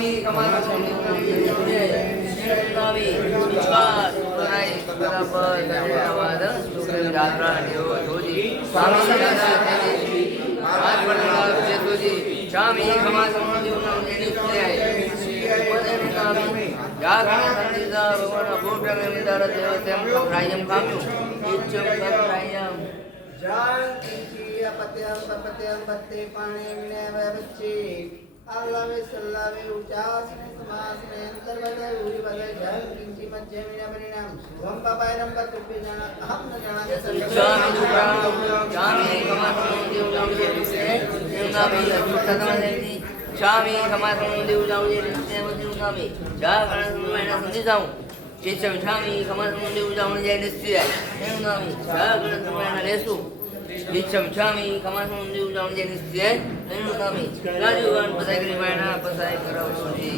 स्वामी कमासम स्वामी विश्वास पुराई बराबर धन्यवाद सुखदेव यात्रा नियो जोजी स्वामी दादा तेजी आज बड़ा जेतोजी स्वामी कमासम जीवन नित्य पदन स्वामी यात्रा संदिदा भगवान भूत में विदार देवतेम प्रायम काम्यो इच्छम प्रायम जान किंचिया पत्यम पत्ते पाणी विनय वच्चे आलावे सल्लावे उचास में समास में अंतर बदल उरी बदल जान किंची मध्य विनय परिणाम हम पापायरम पर तुपे जाना हम न जाना के स्वामी स्वामी कमासम जीवन नित्य स्वामी अच्युतानंदी स्वामी कमासम जीवन नित्य स्वामी जागरण में संधि जाऊं चित्तम स्वामी कमासम जीवन नित्य स्वामी जागरण में लेसु चित्तम स्वामी कमासम जीवन नित्य स्वामी राजवान पसाई करिवाना पसाई करावोजी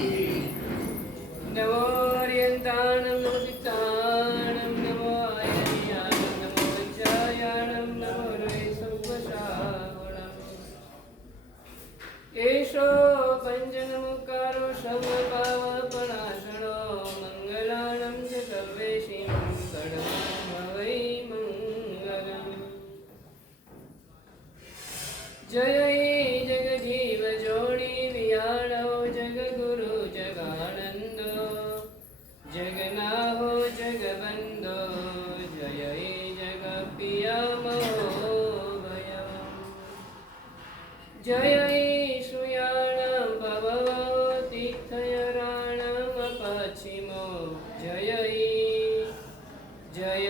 नमो ओरियंताणं नमो सिद्धाणं नमो आयर्याणं नमो विजयाणं नमो रेसुपशावणम् एषो पञ्चनमुकारो समपावपणाशनो मङ्गलानं च सर्वेषिं कडमं वै मङ्गलम् जय जगजीव जोड़ी वियाणो जगगुरु जगानंदो जगनाहो जगबंदो जय जगपिया मोभयम् जय श्रुयाणं भववो तीर्थयराणं पश्चिमो जय जय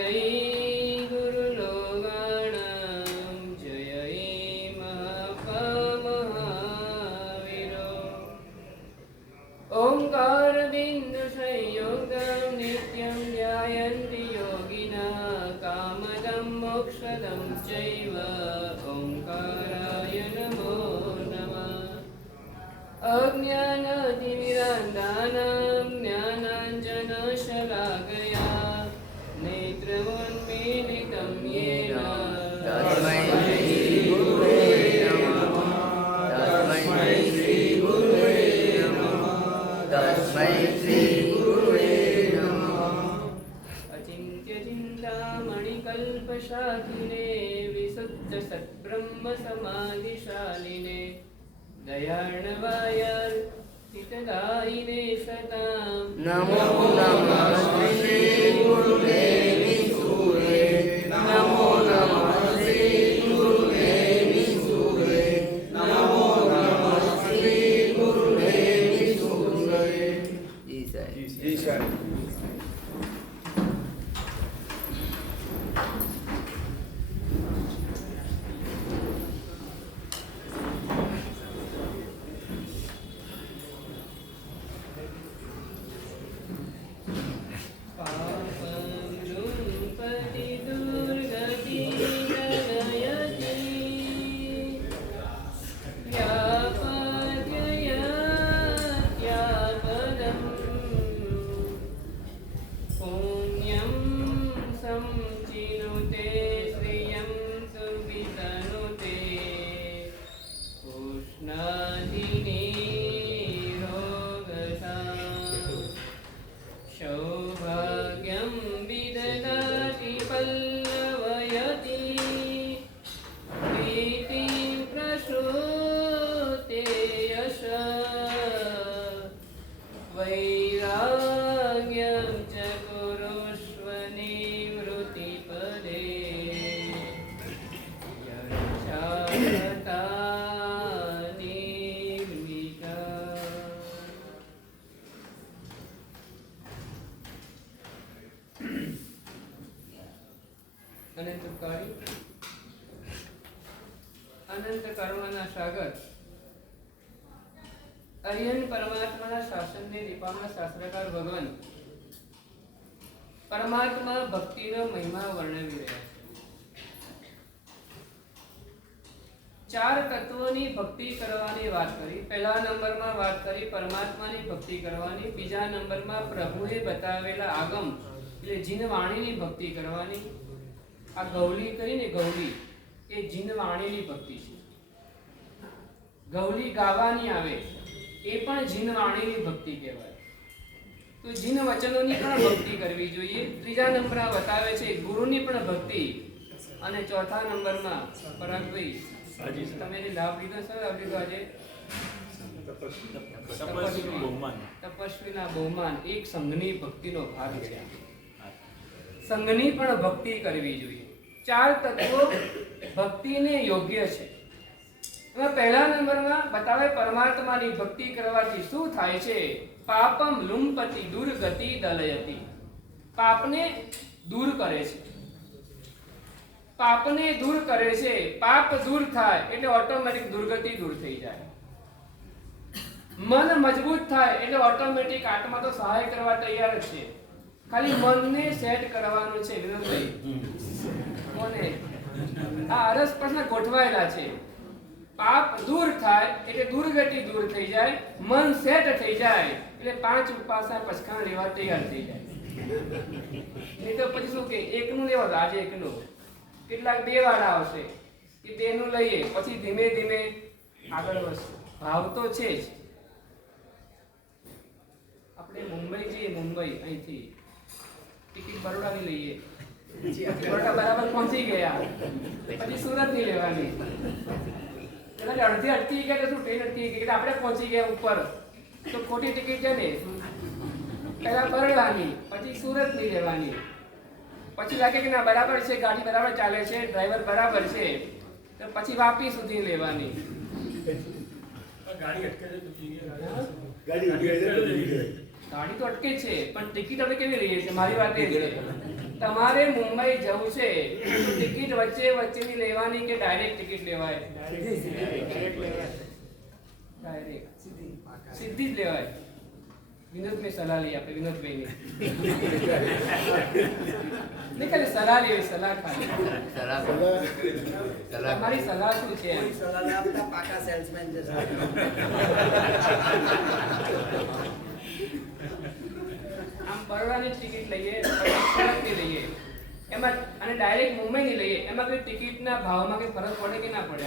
ओंकार बिंदु संयोगं नित्यं ध्यायन्ति योगिनः कामदं मोक्षदं चैव ओंकाराय नमो नमः अज्ञानातिमिरान्तानां ज्ञानाञ्जनशलाकया नेत्रमुन्मीलितं येन तस्मै श्री गुरुवे नमः तस्मै श्री गुरुवे तस्मै श्री गुरुवे नमः अचिन्त्य चिन्तामणिकल्पशाखिने विशुद्ध सद्ब्रह्म समाधिशालिने दयार्णवाय हितदायिने सतां नमो नमः श्री गुरुदेवी सूरे नमो नमः श्री गुरुदेवी सूरे नमो नमः श्री गुरुदेवी सूरे जी सर अनंत कर्मना सागर अरिहंत परमात्माના શાસનને દીપામાં શાસ્ત્રકાર ભગવાન પરમાત્મા ભક્તિનો મહિમા વર્ણવી રહ્યા છે। ચાર તત્વોની ભક્તિ કરવાની વાત કરી। પહેલા નંબરમાં વાત કરી પરમાત્માની ભક્તિ કરવાની, બીજા નંબરમાં પ્રભુએ બતાવેલા આગમ એટલે જીન વાણીની ભક્તિ કરવાની। આ ગૌલી કરીને ગૌલી એ જીન વાણીની ભક્તિ છે। ગૌલી ગાવાની આવે એ પણ જીન વાણીની ભક્તિ કહેવાય. તો જીન વચનોની પણ ભક્તિ કરવી જોઈએ. ત્રીજા નંબરમાં બતાવે છે ગુરુની પણ ભક્તિ. અને ચોથા નંબરમાં પરાગભાઈ તમે જે લાભ લીધો છે, લાભ લીધો આજે તપસ્વીના બહુમાન એક સંઘની ભક્તિનો ભાગ છે. સંઘની પણ ભક્તિ કરવી જોઈએ. 4 તત્વો ભક્તિને યોગ્ય છે. એમાં પહેલા નંબરમાં બતાવે પરમાત્માની ભક્તિ કરવાથી શું થાય છે? પાપમ લુંપતિ દુર્ગતિ દલયતિ. પાપને દૂર કરે છે. પાપને દૂર કરે છે. પાપ દૂર થાય એટલે ઓટોમેટિક દુર્ગતિ દૂર થઈ જાય. મન મજબૂત થાય એટલે ઓટોમેટિક આત્મા તો સહાય કરવા તૈયાર જ છે. ખાલી મનને સેટ કરવાનું છે. વિનોદભાઈ કોને આ અરસપરસ ગોઠવાયેલા છે. પાપ દૂર થાય એટલે દુર્ગતિ દૂર થઈ જાય. મન સેટ થઈ જાય એટલે 5 ઉપાસના પછખાણ લેવા તૈયાર થઈ જાય. નહીં તો પછી શું કે એકનું લેવા તો આજે એકનું, કેટલાક 2 વાર આવશે કે 2 નું લઈએ પછી ધીમે ધીમે આગળ વધશે. ભાવ તો છે જ. આપણે મુંબઈ જઈએ, મુંબઈ અહીંથી ટિકિટ બરોડાની લઈએ, બરોડા બરાબર પહોંચી ગયા પછી સુરત ની લેવાની. અડધી અટકી ગયા તો શું ટ્રેન અટકી ગઈ એટલે આપણે પહોંચી ગયા ઉપર તો ખોટી ટિકિટ છે ને. પહેલા બરોડાની પછી સુરત ની લેવાની. પછી લાગે કે ના બરાબર છે, ગાડી બરાબર ચાલે છે, ડ્રાઈવર બરાબર છે, તો પછી વાપી સુધી લેવાની. ગાડી તો અટકે છે પણ ટિકિટ આપણે કેવી લઈએ છીએ? મારી વાત એ છે તમારે મુંબઈ જવું છે તો ટિકિટ વચ્ચેની લેવાની કે ડાયરેક્ટ ટિકિટ લેવાય? ડાયરેક્ટ સીધી જ લેવાય. વિનોદભાઈ સલાહ લઈએ આપણે વિનોદભાઈની. નહીં ખાલી સલાહ લેવી, સલાહ ખાલી. તમારી સલાહ શું છે? સલાહ આપતા પાકા સેલ્સમેન છે. આમ બરોડાની ટિકિટ લઈએ, સુરતની લઈએ એમાં અને ડાયરેક્ટ મુંબઈની લઈએ એમાં કોઈ ટિકિટના ભાવમાં કોઈ ફરક પડે કે ના પડે?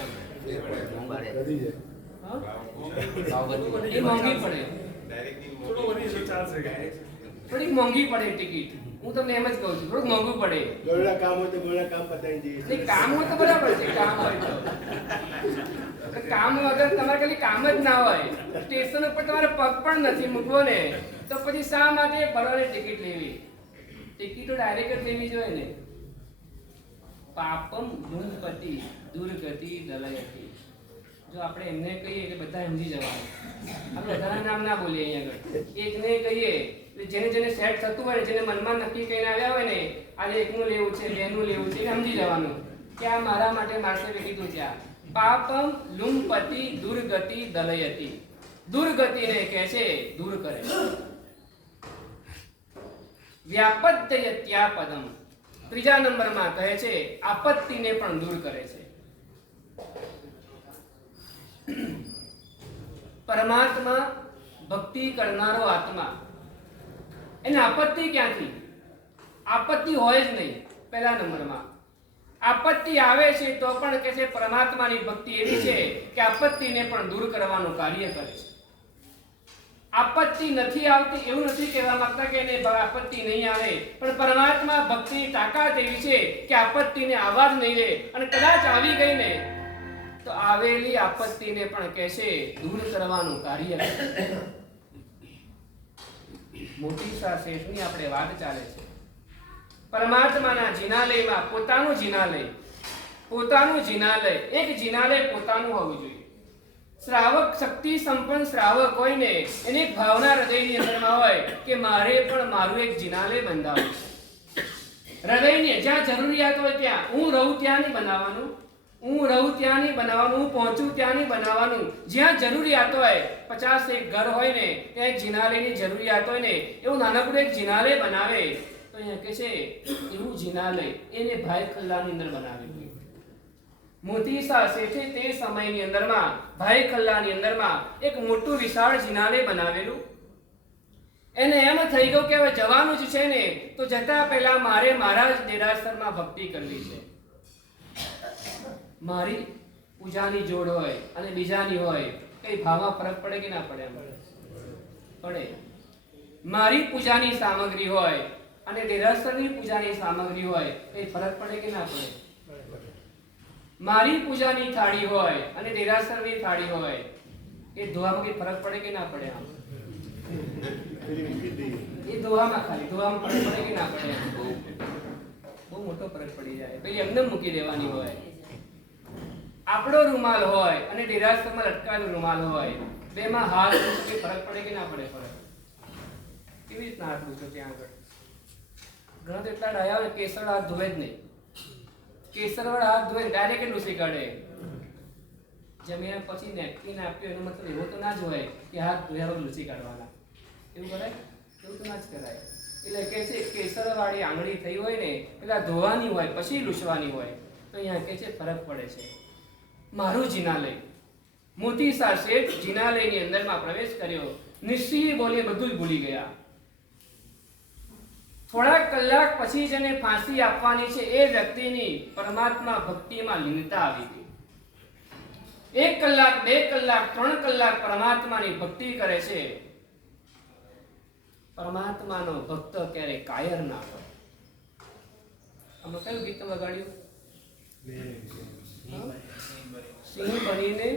એ મોંઘી પડે, થોડીક મોંઘી પડે ટિકિટ. હું તમને એમ જ કહું છું થોડુંક મોંઘું પડે. કામ હોય તો કામ પતાવી દઈએ. કામ હોય તો બરાબર છે, કામ હોય તો કામ વગર તમારે ખાલી કામ જ ના હોય, સ્ટેશન ઉપર તમારે પગ પણ નથી મૂકવો ને, તો પછી શા માટે બરોડાની ટિકિટ લેવી? ટિકિટો ડાયરેક્ટ જ લેવી જોઈએ ને. પાપમ લુંપતિ દુર્ગતિ દલયતિ. જો આપણે એમને કહીએ કે બધા સમજી જવાનું, આપણે બધાના નામ ના બોલીએ અહીંયા આગળ. એકને કહીએ જેને જેને સેટ થતું હોય ને, જેને મનમાં નક્કી કરીને આવ્યા હોય ને આજે 1 નું લેવું છે, 2 નું લેવું છે, એને સમજી જવાનું કે આ મારા માટે માણસે કીધું છે. આ પાપમ લુંપતિ દુર્ગતિ દલયતિ. દુર્ગતિને કહે છે દૂર કરે. વ્યાપદ્યત્યાપદમ. ત્રીજા નંબરમાં કહે છે આપત્તિને પણ દૂર કરે છે. પરમાત્મા ભક્તિ કરનારો આત્મા એને આપત્તિ ક્યાંથી? આપત્તિ હોય જ નહીં. પહેલા નંબરમાં આપત્તિ આવે છે તો પણ કે છે પરમાત્માની ભક્તિ એવી છે કે આપત્તિને પણ દૂર કરવાનું કાર્ય કરે છે. આપત્તિ નથી આવતી એવું નથી કહેવા માંગતા કે એને આપત્તિ નહીં આવે, પણ પરમાત્મા ભક્તિની તાકાત એવી છે કે આપત્તિને આવવા જ નહીં દે. અને કદાચ આવી ગઈ ને તો આવેલી આપત્તિને પણ કહે છે દૂર કરવાનું કાર્ય કરે. મોટી શેઠની આપણે વાત ચાલે છે. પરમાત્માના જિનાલયમાં પોતાનું જિનાલય, એક જિનાલય પોતાનું હોવું જોઈએ. શ્રાવક શક્તિ સંપન્ન શ્રાવક હોય ને એની એક ભાવના હૃદયની અંદરમાં હોય કે મારે પણ મારું એક જિનાલય બંધાવવું છે. હૃદયની જ્યાં જરૂરિયાત હોય ત્યાં હું રહું ત્યાં નહીં બનાવવાનું, હું પહોંચું ત્યાં નહીં બનાવવાનું. જ્યાં જરૂરિયાત હોય 50 એક ઘર હોય ને ત્યાં એક જિનાલયની જરૂરિયાત હોય ને એવું નાનકડું એક જિનાલય બનાવે તો અહીંયા કે છે એવું જિનાલય એને ભાઈ ખલ્લાની અંદર બનાવ્યું. મોતી શાહ શેઠે તે સમયની અંદરમાં ભાઈ ખલ્લાની અંદરમાં એક મોટું વિશાળ જિનાલય બનાવેલું. એને એમ થઈ ગયું કે હવે જવાનું જ છે ને તો જતા પહેલા મારે મારા જ દેરાસરમાં ભક્તિ કરવી છે. મારી પૂજાની જોડ હોય અને બીજાની હોય કઈ ભાવમાં ફરક પડે કે ના પડે? પડે. મારી પૂજાની સામગ્રી હોય અને દેરાસરની પૂજાની સામગ્રી હોય, કઈ ફરક પડે કે ના પડે? મારી પૂજાની થાળી હોય અને દેરાસરની થાળી હોય, એ ધોવામાં કઈ ફરક પડે કે ના પડે? એ ધોવામાં ખાલી ધોવામાં ફરક પડે કે ના પડે? બહુ મોટો ફરક પડી જાય. પછી એમને મૂકી દેવાની હોય. આપણો રૂમાલ હોય અને દેરાસરમાં લટકાયેલો રૂમાલ હોય, બેમાં હાથ મૂકીને ફરક પડે કે ના પડે? ફરક કેવી રીતના હાથ મૂકશો ત્યાં આગળ? ઘણા તો એટલા ડાયા હોય કેસર હાથ ધોવે જ નહીં. કેસર વાળા હાથ ધોવે ડાયરેક્ટ લૂસી કાઢે. જમીને પછી નેપકિન આપ્યો એનો મતલબ એવો તો ના જ હોય કે હાથ ધોયા વગર લૂસી કાઢવાના. એવું કરાય? એવું તો ના જ કરાય. એટલે કહે છે કેસર વાળી આંગળી થઈ હોય ને, પેલા ધોવાની હોય પછી લૂસવાની હોય, તો અહીંયા કહે છે ફરક પડે છે. મારું જિનાલય, મોતી શાહ શેઠ જિનાલયની અંદરમાં પ્રવેશ કર્યો. નિશ્ચિત બોલે બધું જ ભૂલી ગયા. થોડા કલાક પછી જેને ફાંસી આપવાની છે એ વ્યક્તિની પરમાત્મા ભક્તિમાં લીનતા આવી ગઈ. 1 કલાક 2 કલાક 3 કલાક પરમાત્માની ભક્તિ કરે છે. પરમાત્માનો ભક્ત ક્યારે કાયર ના હોય. અમે કયું ગીત વગાડ્યું? સિંહ બનીને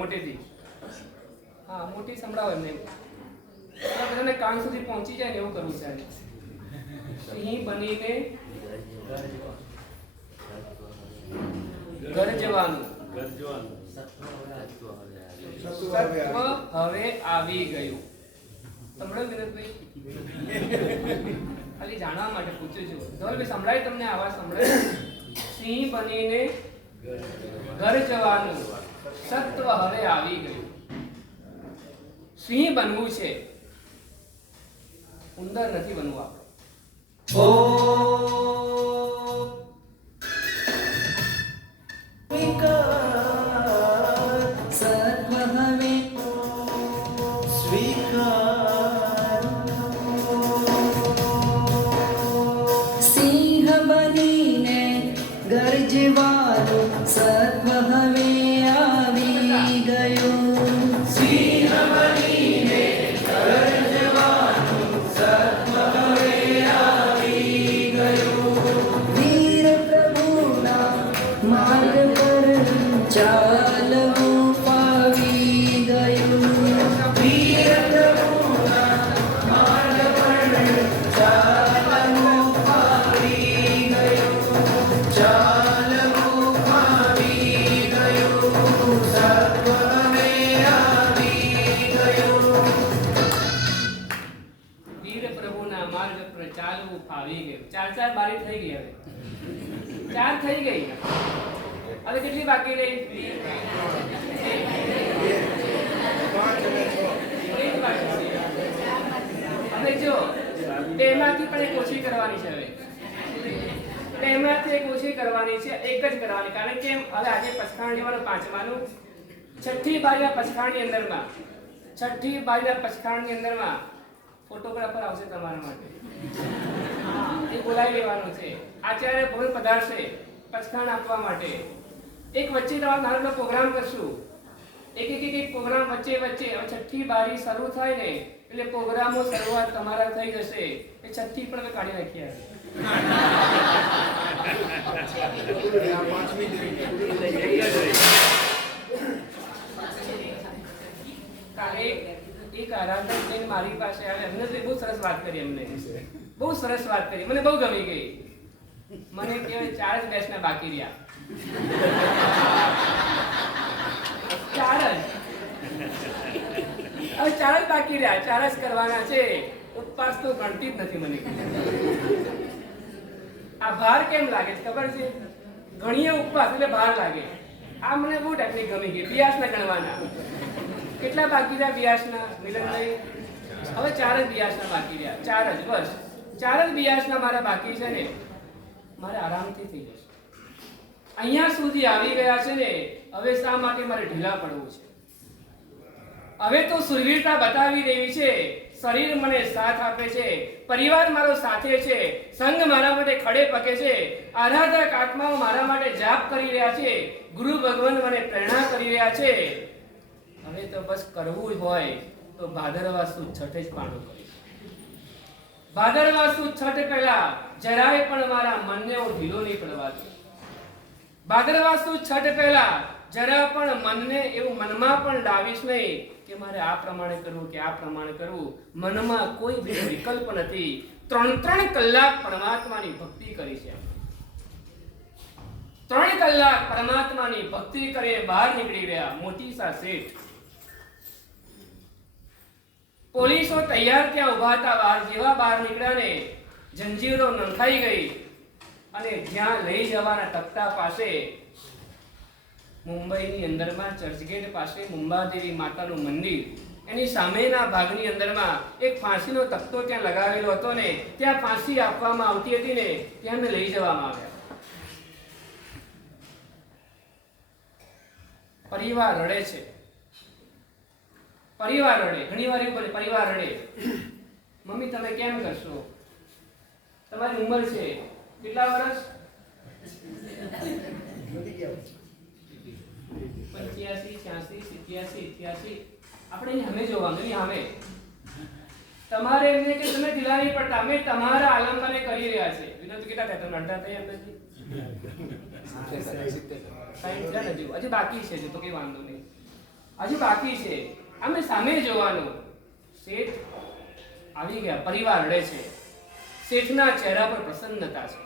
મોટેથી હા મોટી સંભળાવો એમને. બધાને કાન સુધી પહોંચી જાય ને એવું કરવું છે. સિંહ બનીને ઘર જવાનું, સત્વ હવે આવી ગયું. સંભળાયું વિનોદભાઈ? ખાલી જાણવા માટે પૂછું છું. ધવલભાઈ સંભળાય તમને? આવાજ સંભળાય? સિંહ બનીને ઘર જવાનું, સત્વ હવે આવી ગયું. સિંહ બનવું છે, ઉંદર નથી બનવું આપણે. ચાર બારી થઈ ગઈ. હવે 4 થઈ ગઈ. હવે કેટલી બાકી રહી? હવે જો તેમાંથી પણ એક ઓછી કરવાની છે. હવે તેમાંથી એક ઓછી કરવાની છે, એક જ કરવાની. કારણ કે હવે આજે પચખાણ લેવાનું 5માનું. છઠ્ઠી બારીના પચખાણની અંદરમાં, છઠ્ઠી બારીના પચખાણની અંદરમાં ફોટોગ્રાફર આવશે તમારા માટે. એ બોલાવી લેવાનું છે. આચાર્ય ભવન પધારશે પચખાણ આપવા માટે. એક વચ્ચે તમારો નાનો પ્રોગ્રામ કરશું. એક પ્રોગ્રામ વચ્ચે હવે છઠ્ઠી બારી શરૂ થાય ને એટલે પ્રોગ્રામો શરૂઆત તમારા થઈ જશે. એ છઠ્ઠી પણ અમે કાઢી નાખીએ. કાલે એક આરાધક બેન મારી પાસે આવે. એમને તો બહુ સરસ વાત કરી. એમને બહુ સરસ વાત કરી, મને બહુ ગમી ગઈ. મને કહેવાય 4 જ બેસના બાકી રહ્યા. 4 જ બાકી રહ્યા. 4 જ કરવાના છે. ઉપવાસ તો ગણતી જ નથી મને. આ ભાર કેમ લાગે છે ખબર છે? ગણીએ ઉપવાસ એટલે ભાર લાગે. આ મને બહુ ટેકનિક ગમી ગઈ. બિયાસના ગણવાના. કેટલા બાકી રહ્યા બિયાસના મિલનભાઈ? હવે 4 જ બિયાસના બાકી રહ્યા. 4 જ બસ. 4 જ બિયાસના મારા બાકી છે ને, મારે આરામથી થઈ જશે. અહીંયા સુધી આવી ગયા છે ને, હવે શા માટે મારે ઢીલા પડવું છે? હવે તો સુરવીરતા બતાવી દેવી છે. શરીર મને સાથ આપે છે પરિવાર મારો સાથે છે, સંઘ મારા માટે ખડે પગે છે, આરાધક આત્માઓ મારા માટે જાપ કરી રહ્યા છે, ગુરુ ભગવાન મને પ્રેરણા કરી રહ્યા છે. હવે તો બસ કરવું હોય તો ભાદરવા સુદ છઠે જ પાણું કરીશ. ભાદરવા સુદ છઠ પહેલા જરાય પણ મારા મનને હું ઢીલો નહીં પડવા દઉં. ભાદરવા સુદ છઠ પહેલા જરા પણ મનને એવું મનમાં પણ લાવીશ નહીં કે મારે આ પ્રમાણે કરવું કે આ પ્રમાણે કરવું. મનમાં કોઈ બીજો વિકલ્પ નથી. 3 કલાક પરમાત્માની ભક્તિ કરી છે. 3 કલાક પરમાત્માની ભક્તિ કરીને બહાર નીકળી ગયા મોતીસા શેઠ. પોલીસો તૈયાર ત્યાં ઉભા હતા. જેવા બહાર નીકળ્યા ને જંજીરો નંખાઈ ગઈ અને જ્યાં લઈ જવાના તખ્તા પાસે મુંબઈની અંદરમાં ચર્ચગેટ પાસે મુંબાદેવી માતાનું મંદિર, એની સામેના ભાગની અંદરમાં એક ફાંસીનો તખ્તો ત્યાં લગાવેલો હતો ને ત્યાં ફાંસી આપવામાં આવતી હતી ને ત્યાં લઈ જવામાં આવ્યા. પરિવાર રડે છે. પરિવાર રડે. ઘણીવાર એવું બને પરિવાર રડે. મમ્મી તમે કેમ કરશો? તમારી ઉંમર છે કેટલા વર્ષ? 85, 86, 87, 88. આપણે હમે જોવાનું નહીં. હમે તમારે એમને કે તમે ઢીલા નહીં પડતા. અમે તમારા આલંબને કરી રહ્યા છે. વિનોદ કેટલા થાય? તમે અડધા થઈ એમ નથી. હજુ બાકી છે. તો કઈ વાંધો નહીં, હજુ બાકી છે. અમે સામે જોવાનું. શેઠ આવી ગયા. પરિવાર રડે છે. શેઠના ચહેરા પર પ્રસન્નતા છે.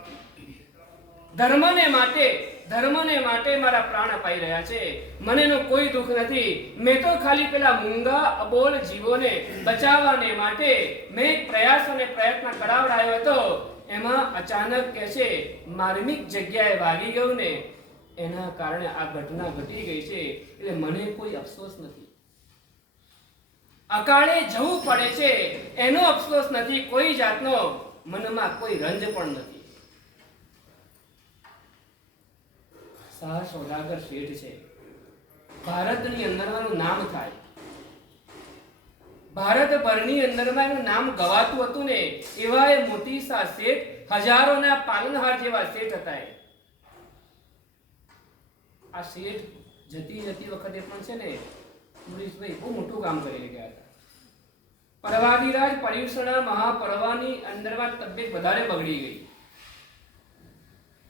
ધર્મને માટે મારા પ્રાણ અપાઈ રહ્યા છે. મને એનો કોઈ દુઃખ નથી. મેં તો ખાલી પેલા મૂંગા અબોલ જીવોને બચાવવાને માટે મેં એક પ્રયાસ અને પ્રયત્ન કરાવડાયો હતો. એમાં અચાનક કે છે માર્મિક જગ્યાએ વાગી ગયું ને એના કારણે આ ઘટના ઘટી ગઈ છે. એટલે મને કોઈ અફસોસ નથી. અકાળે જવું પડે છે એનો અફસોસ નથી. કોઈ જાતનો મનમાં કોઈ રંજ પણ નથી. શાહ સોદાગર શેઠ છે. ભારતની અંદરનું નામ થાય. ભારતભરની અંદરમાં એનું નામ ગવાતું હતું ને એવા એ મોતીસા શેઠ હજારોના પાલનહાર જેવા શેઠ હતા. આ શેઠ જતી વખતે પણ છે ને મુરીશભાઈ બહુ મોટું કામ કરી ગયા હતા. પરવાદિરાજ પર્યુષણા મહાપર્વની અંદરમાં તબિયત વધારે બગડી ગઈ.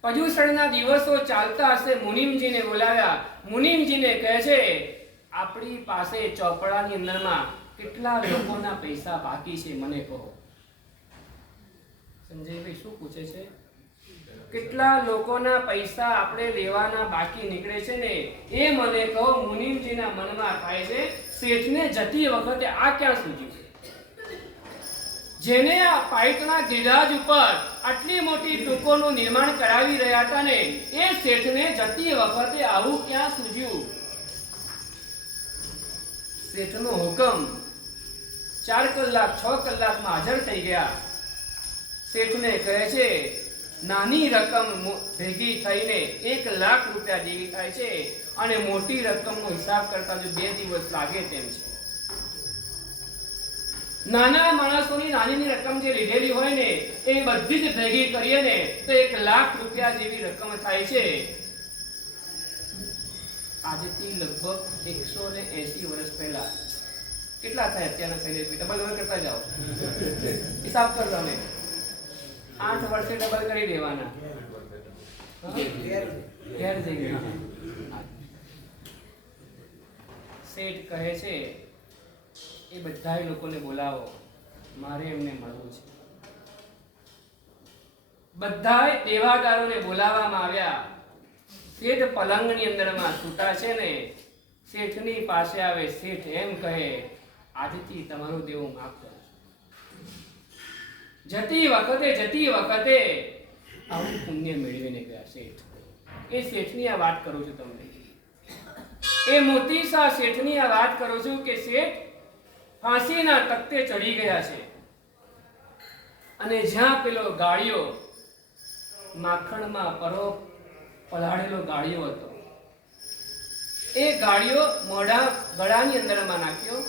પર્યુષણના દિવસો ચાલતા હશે. મુનિમજીને બોલાવ્યા. મુનિમજીને કહે છે આપણી પાસે ચોપડાની અંદરમાં કેટલા લોકોના પૈસા બાકી છે મને કહો. સંજયભાઈ શું પૂછે છે? કેટલા લોકોના પૈસા આપણે લેવાના બાકી નીકળે છે ને એ મને કહો. મુનિમજીના મનમાં થાય છે શેઠને જતી વખતે આ ક્યાં સૂઝ્યું? જેને આ પાઇટના ગિરાજ ઉપર આટલી મોટી ટૂંકોનું નિર્માણ કરાવી રહ્યા હતા ને એ શેઠને જતી વખતે આવું ક્યાં સૂઝ્યું? શેઠનો હુકમ 4 કલાક 6 કલાકમાં હાજર થઈ ગયા. શેઠને કહે છે નાની રકમ ભેગી થઈને 1 લાખ રૂપિયા જેવી થાય છે અને મોટી રકમનો હિસાબ કરતા જો 2 દિવસ લાગે તેમ છે. નાના માણસોની નાની રકમ જે લીધેલી હોય ને એ બધી જ ભેગી કરીએ ને તો 1 લાખ રૂપિયા જેવી રકમ થાય છે. આજથી લગભગ 180 વર્ષ પહેલા કેટલા થાય અત્યારના શૈલેષભાઈ? ડબલ કરતા જાઓ, હિસાબ કરો તમે. 8 વર્ષે ડબલ કરી દેવાના. ઘેર જઈ ગયા. શેઠ કહે છે એ બધા લોકોને બોલાવો, મારે એમને મળવું છે. બધા દેવાદારોને બોલાવવામાં આવ્યા. શેઠ પલંગની અંદરમાં સૂતા છે ને શેઠની પાસે આવે. શેઠ એમ કહે આજથી તમારું દેવું માફ કરો. જતી વખતે આવું પુણ્ય મેળવીને ગયા શેઠ. એ શેઠની આ વાત કરું છું તમને. એ મોતીસા શેઠની આ વાત કરું છું કે શેઠ ફાંસીના તખ્તે ચડી ગયા છે અને જ્યાં પેલો ગાળિયો માખણમાં પલાળેલો ગાળિયો હતો એ ગાળિયો મોઢા ગળાની અંદરમાં નાખ્યો.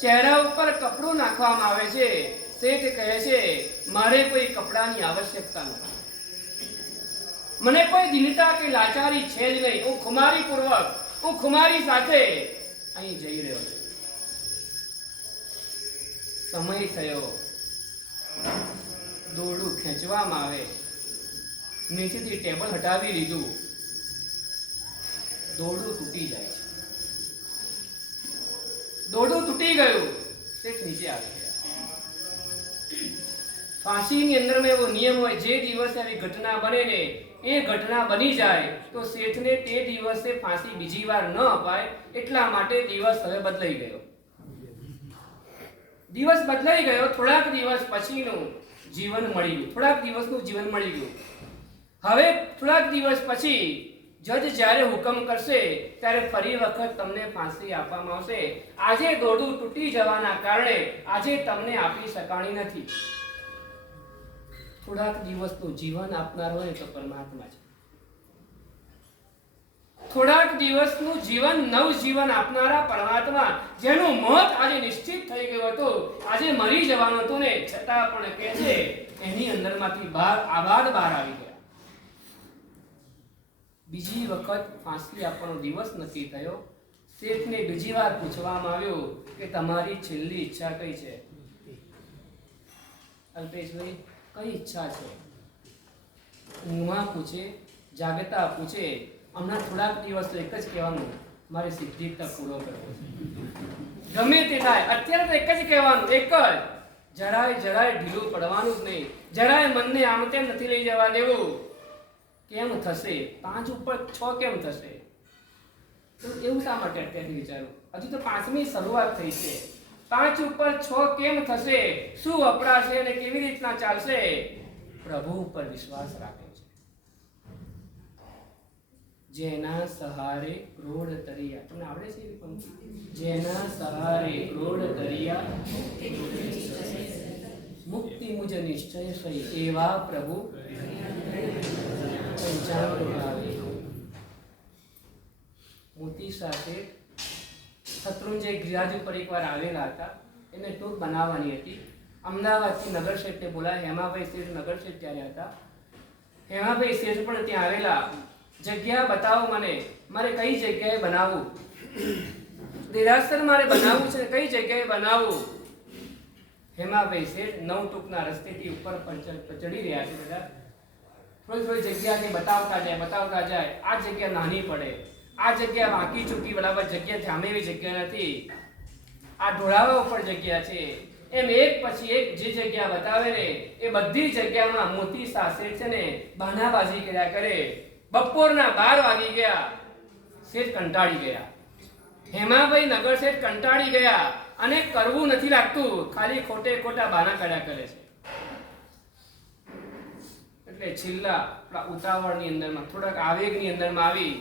ચહેરા ઉપર કપડું નાખવામાં આવે છે. શેઠ કહે છે મારે કોઈ કપડાની આવશ્યકતા નથી, મને કોઈ દિનતા કે લાચારી છે જ નહીં, હું ખુમારી પૂર્વક હું ખુમારી સાથે અહીં જઈ રહ્યો છું. સમય થયો, દોરડું ખેંચવામાં આવે, નીચેથી ટેબલ હટાવી લીધું, દોરડું તૂટી જાય છે. દોરડું તૂટી ગયું, શેઠ નીચે આવી ગયા. ફાંસીની અંદરમાં એવો નિયમ હોય, જે દિવસે આવી ઘટના બને ને એ ઘટના બની જાય તો શેઠને તે દિવસે ફાંસી બીજી વાર ન અપાય, એટલા માટે દિવસ હવે બદલાઈ ગયો. દિવસ બદલાઈ ગયો, થોડાક દિવસ પછીનું જીવન મળી ગયું, થોડાક દિવસનું જીવન મળી ગયું. હવે થોડાક દિવસ પછી જજ જ્યારે હુકમ કરશે ત્યારે ફરી વખત તમને ફાંસી આપવામાં આવશે. આજે દોરડું તૂટી જવાના કારણે આજે તમને આપી શકાણી નથી. થોડાક દિવસનું જીવન આપનાર હોય તો પરમાત્મા છે. થોડાક દિવસનું જીવન નવજીવન આપનારા પરમાત્મા, જેનું મોત આજે નિશ્ચિત થઈ ગયું હતું, આજે મરી જવાનું હતું ને છતાં પણ કહે છે એની અંદરમાંથી આબાદ બહાર આવી ગયા. બીજી વખત ફાંસી આપવાનો દિવસ નક્કી થયો. શેઠને બીજી વાર પૂછવામાં આવ્યું કે તમારી છેલ્લી ઈચ્છા કઈ છે? અલ્પેશભાઈ, કઈ ઈચ્છા છે? ઊંઘમાં પૂછે, જાગતા પૂછે, હમણાં થોડાક દિવસ એક જ કહેવાનું, મારે સિદ્ધિ તક પૂરો કરવો છે. ગમે તે થાય, અત્યારે તો એક જ કહેવાનું, એક જ. જરાય ઢીલું પડવાનું જ નહીં, જરાય મનને આમ તેમ નથી લઈ જવા દેવું. કેમ થશે? 5 ઉપર 6 કેમ થશે? એવું શા માટે અત્યારથી વિચારું? હજુ તો 5મી શરૂઆત થઈ છે. 5 ઉપર 6 કેમ થશે? શું વપરાશે અને કેવી રીતના ચાલશે? પ્રભુ ઉપર વિશ્વાસ રાખ્યો છે. જેના સહારે ક્રોડ તરિયા, તમને આવડે છે એવી પંક્તિ? જેના સહારે ક્રોડ તરિયા, મુક્તિ મુજ નિશ્ચય સહી, એવા પ્રભુ મોતી સાથે શત્રુંજય ગિરાજ ઉપર એકવાર આવેલા હતા. એને ટૂંક બનાવવાની હતી. અમદાવાદથી નગર શેઠને બોલાય. હેમાભાઈ શેઠ નગર શેઠ ત્યારે હતા. હેમાભાઈ શેઠ પણ ત્યાં આવેલા. જગ્યા બતાવો મને, મારે કઈ જગ્યાએ બનાવવું? દેરાસર મારે બનાવવું છે, કઈ જગ્યાએ બનાવવું? હેમાભાઈ શેઠ 9 ટૂંકના રસ્તેથી ઉપર ચડી રહ્યા છે. બધા થોડી જગ્યાને બતાવતા જાય. આ જગ્યા નાની પડે, આ જગ્યા વાંકી ચૂકી, બરાબર જગ્યા જામે એવી જગ્યા નથી, આ ઢોળાવા ઉપર જગ્યા છે. એમ એક પછી એક જે જગ્યા બતાવે ને એ બધી જગ્યામાં મોતી સાસે છે ને બહાનાબાજી કર્યા કરે. બપોરના 12 વાગી ગયા. શેઠ કંટાળી ગયા. હેમાભાઈ નગર શેઠ કંટાળી ગયા અને કરવું નથી લાગતું, ખાલી ખોટે ખોટા બહાના કર્યા કરે છે. એટલે છેલ્લા ઉતાવળની અંદરમાં, થોડાક આવેગની અંદરમાં આવી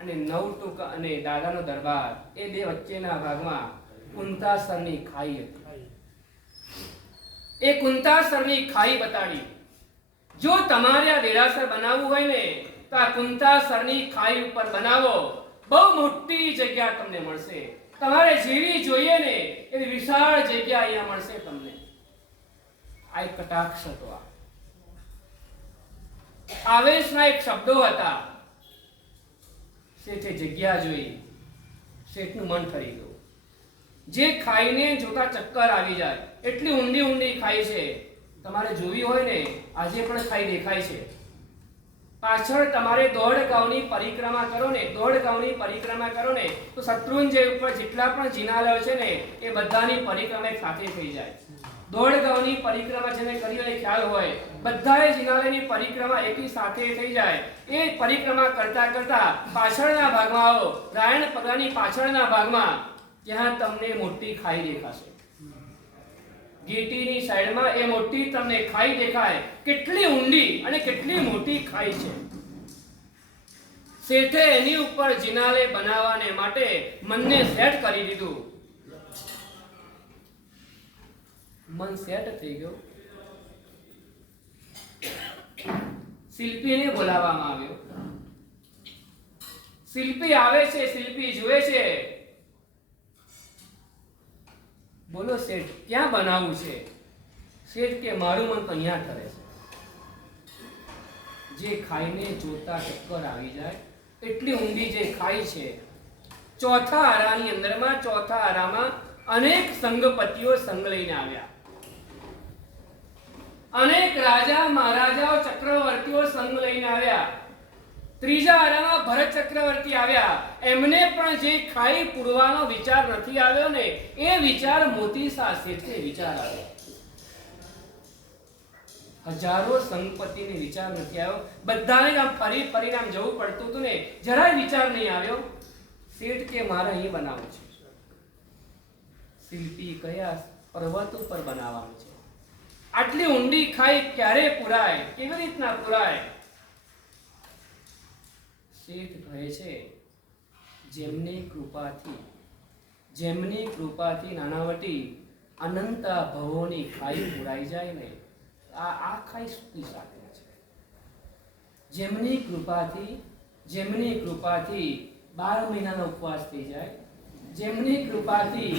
અને 9 ટૂંક અને દાદાનો દરબાર એ બે વચ્ચેના ભાગમાં કુંતાસરની ખાઈ હતી. એ કુંતાસરની ખાઈ બતાડી. જો તમારે આ દેરાસર બનાવવું હોય ને તો આ કુંતાસરની ખાઈ ઉપર બનાવો. બહુ મોટી જગ્યા તમને મળશે. તમારે જેવી જોઈએ ને એવી વિશાળ જગ્યા અહીંયા મળશે તમને. આ એક કટાક્ષ હતો. આવેશના એક શબ્દો હતા. શેઠે જગ્યા જોઈ, શેઠનું મન ફરી ગયું. જે ખાઈને જોતા ચક્કર આવી જાય એટલી ઊંડી ખાઈ છે. તમારે જોવી હોય ને આજે પણ ખાઈ દેખાય છે. પાછળ તમારે 1.5 ગાંવની પરિક્રમા કરો ને, 1.5 ગાંવની પરિક્રમા કરો ને તો શત્રુંજય ઉપર જેટલા પણ જિનાલયો છે ને એ બધાની પરિક્રમા સાથે થઈ જાય. 1.5 ગાંવની પરિક્રમા જેને કરી હોય ખ્યાલ હોય, બધાએ જિનાલયની પરિક્રમા એકી સાથે થઈ જાય. એ પરિક્રમા કરતા કરતા પાછળના ભાગમાં આવો, રાયણ પગલાની પાછળના ભાગમાં, ત્યાં તમને મોટી ખાઈ દેખાશે. ગેટીની સાઈડમાં એ મોટી તમને ખાઈ દેખાય. કેટલી ઊંડી અને કેટલી મોટી ખાઈ છે. શેઠે એની ઉપર જિનાલય બનાવવાને માટે મનને સેટ કરી દીધું. મન સેટ થઈ ગયું. શિલ્પીને બોલાવવામાં આવ્યો. શિલ્પી આવે છે, શિલ્પી જુએ છે. બોલો શેઠ, ક્યાં બનાવવું છે? શેઠ કે મારું મન તો અહીંયા ઠરે છે. જે ખાઈને જોતા ચક્કર આવી જાય એટલી ઊંડી જે ખાઈ છે. ચોથા આરાની અંદરમાં, ચોથા આરામાં અનેક સંગપતિઓ સંગ લઈને આવ્યા. અનેક રાજા મહારાજાઓ ચક્રવર્તીઓ સંગ લઈને આવ્યા. ત્રીજા આરામાં ભરત ચક્રવર્તી આવ્યા. એમને પણ જે ખાઈ પૂરવાનો વિચાર નથી આવ્યો ને, એ વિચાર મોતી શાહ શેઠને વિચાર આવ્યો. હજારો સંગપતિને વિચાર નથી આવ્યો. બધાને આમ ફરી ફરીને આમ જવું પડતું હતું ને, જરાય વિચાર નહીં આવ્યો. શેઠ કે મારે અહીં બનાવવું છે. શિલ્પી કયા પર્વત ઉપર બનાવવાનું છે. આટલી ઊંડી ખાઈ ક્યારે પુરાય, કેવી રીતના પુરાય? શેઠ કહે છે જેમની કૃપાથી નાનાવટી અનંત ભવોની ખાઈ પુરાઈ જાય ને, આ ખાઈ સુખી સાથે છે. જેમની કૃપાથી 12 મહિનાનો ઉપવાસ થઈ જાય, જેમની કૃપાથી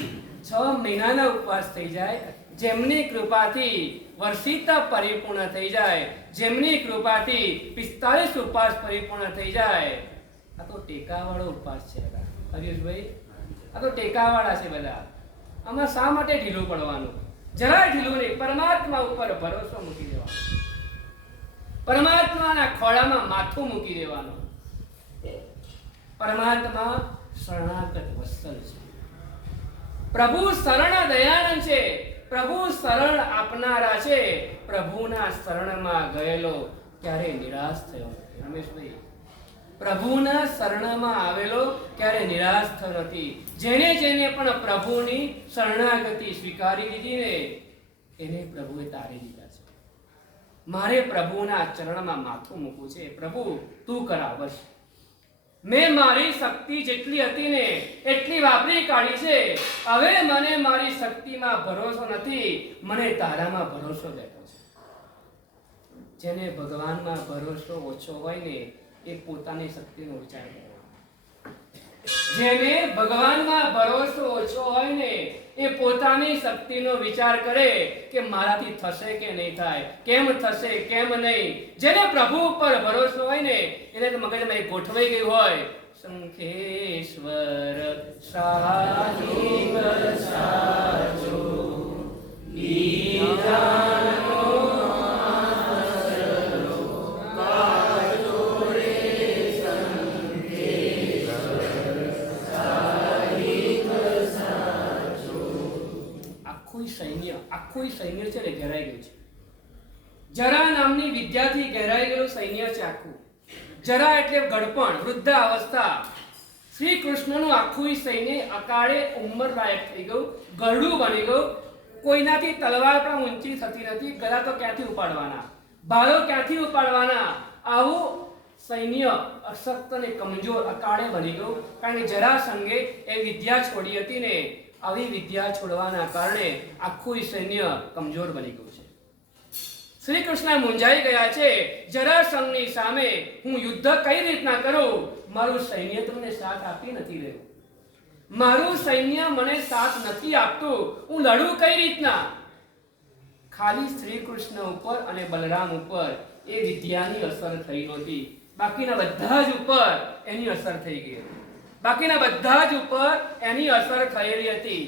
6 મહિનાનો ઉપવાસ થઈ જાય, જેમની કૃપાથી વર્ષિતા પરિપૂર્ણ થઈ જાય, જેમની કૃપાથી 45 ઉપવાસ પરિપૂર્ણ થઈ જાય. આ તો ટેકાવાળો ઉપવાસ છે હરીશભાઈ, આ તો ટેકાવાળા છે બધા. આમાં શા માટે ઢીલું પડવાનું? જરાય ઢીલું નહીં. પરમાત્મા ઉપર ભરોસો મૂકી દેવાનો, પરમાત્માના ખોળામાં માથું મૂકી દેવાનું. પરમાત્મા શરણાગત વત્સલ છે. પ્રભુ શરણ દયાનંદ છે. પ્રભુ શરણ આપનારા છે. પ્રભુના શરણમાં ગયેલો ક્યારે નિરાશ થયો નથી. રમેશભાઈ, પ્રભુના શરણમાં આવેલો ક્યારે નિરાશ થયો નથી. જેને પણ પ્રભુની શરણાગતિ સ્વીકારી લીધી ને, એને પ્રભુએ તારી દીધા છે. મારે પ્રભુના ચરણમાં માથું મૂકવું છે. પ્રભુ તું કરાવ બસ. મેં મારી શક્તિ જેટલી હતી ને એટલી વાપરી કાઢી છે. હવે મને મારી શક્તિમાં ભરોસો નથી, મને તારામાં ભરોસો બેઠો છે. જેને ભગવાનમાં ભરોસો ઓછો હોય ને, એ પોતાની શક્તિનો વિચાર કરે. જેને ભગવાનમાં ભરોસો ઓછો હોય ને, એ પોતાની શક્તિનો વિચાર કરે કે મારાથી થશે કે નહીં થાય, કેમ થશે કેમ નહીં. જેને પ્રભુ ઉપર ભરોસો હોય ને, એને તો મગજમાં ગોઠવાઈ ગયું હોય, શંખેશ્વર સાહિબ સાચો બીજાનો આખું સૈન્ય છે ને ઘેરાઈ ગયું છે. જરા નામની વિદ્યાથી ઘેરાઈ ગયેલું સૈન્ય છે આખું. જરા એટલે ગડપણ, વૃદ્ધ અવસ્થા. શ્રી કૃષ્ણનું આખું સૈન્ય અકાળે ઉંમર લાયક થઈ ગયું, ગરડું બની ગયું. કોઈનાથી તલવાર પણ ઊંચી થતી નથી. ગદા તો ક્યાંથી ઉપાડવાના, ભાલો ક્યાંથી ઉપાડવાના? આવું સૈન્ય અશક્ત અને કમજોર અકાળે બની ગયું. કારણ કે જરાસંઘે એ વિદ્યા છોડી હતી ને, આવી વિદ્યા છોડવાના કારણે આખું સૈન્ય કમજોર બની ગયું છે. શ્રી કૃષ્ણ મૂંઝાઈ ગયા છે. જરાસંઘની સામે હું યુદ્ધ કઈ રીતના કરું? મારું સૈન્ય તમને સાથ આપી નથી રહ્યું, મારું સૈન્ય મને સાથ નથી આપતું. હું લડું કઈ રીતના? ખાલી શ્રી કૃષ્ણ ઉપર અને બલરામ ઉપર એ વિદ્યાની અસર થઈ નહોતી, બાકીના બધા જ ઉપર એની અસર થઈ ગઈ. બાકીના બધા જ ઉપર એની અસર થયેલી હતી.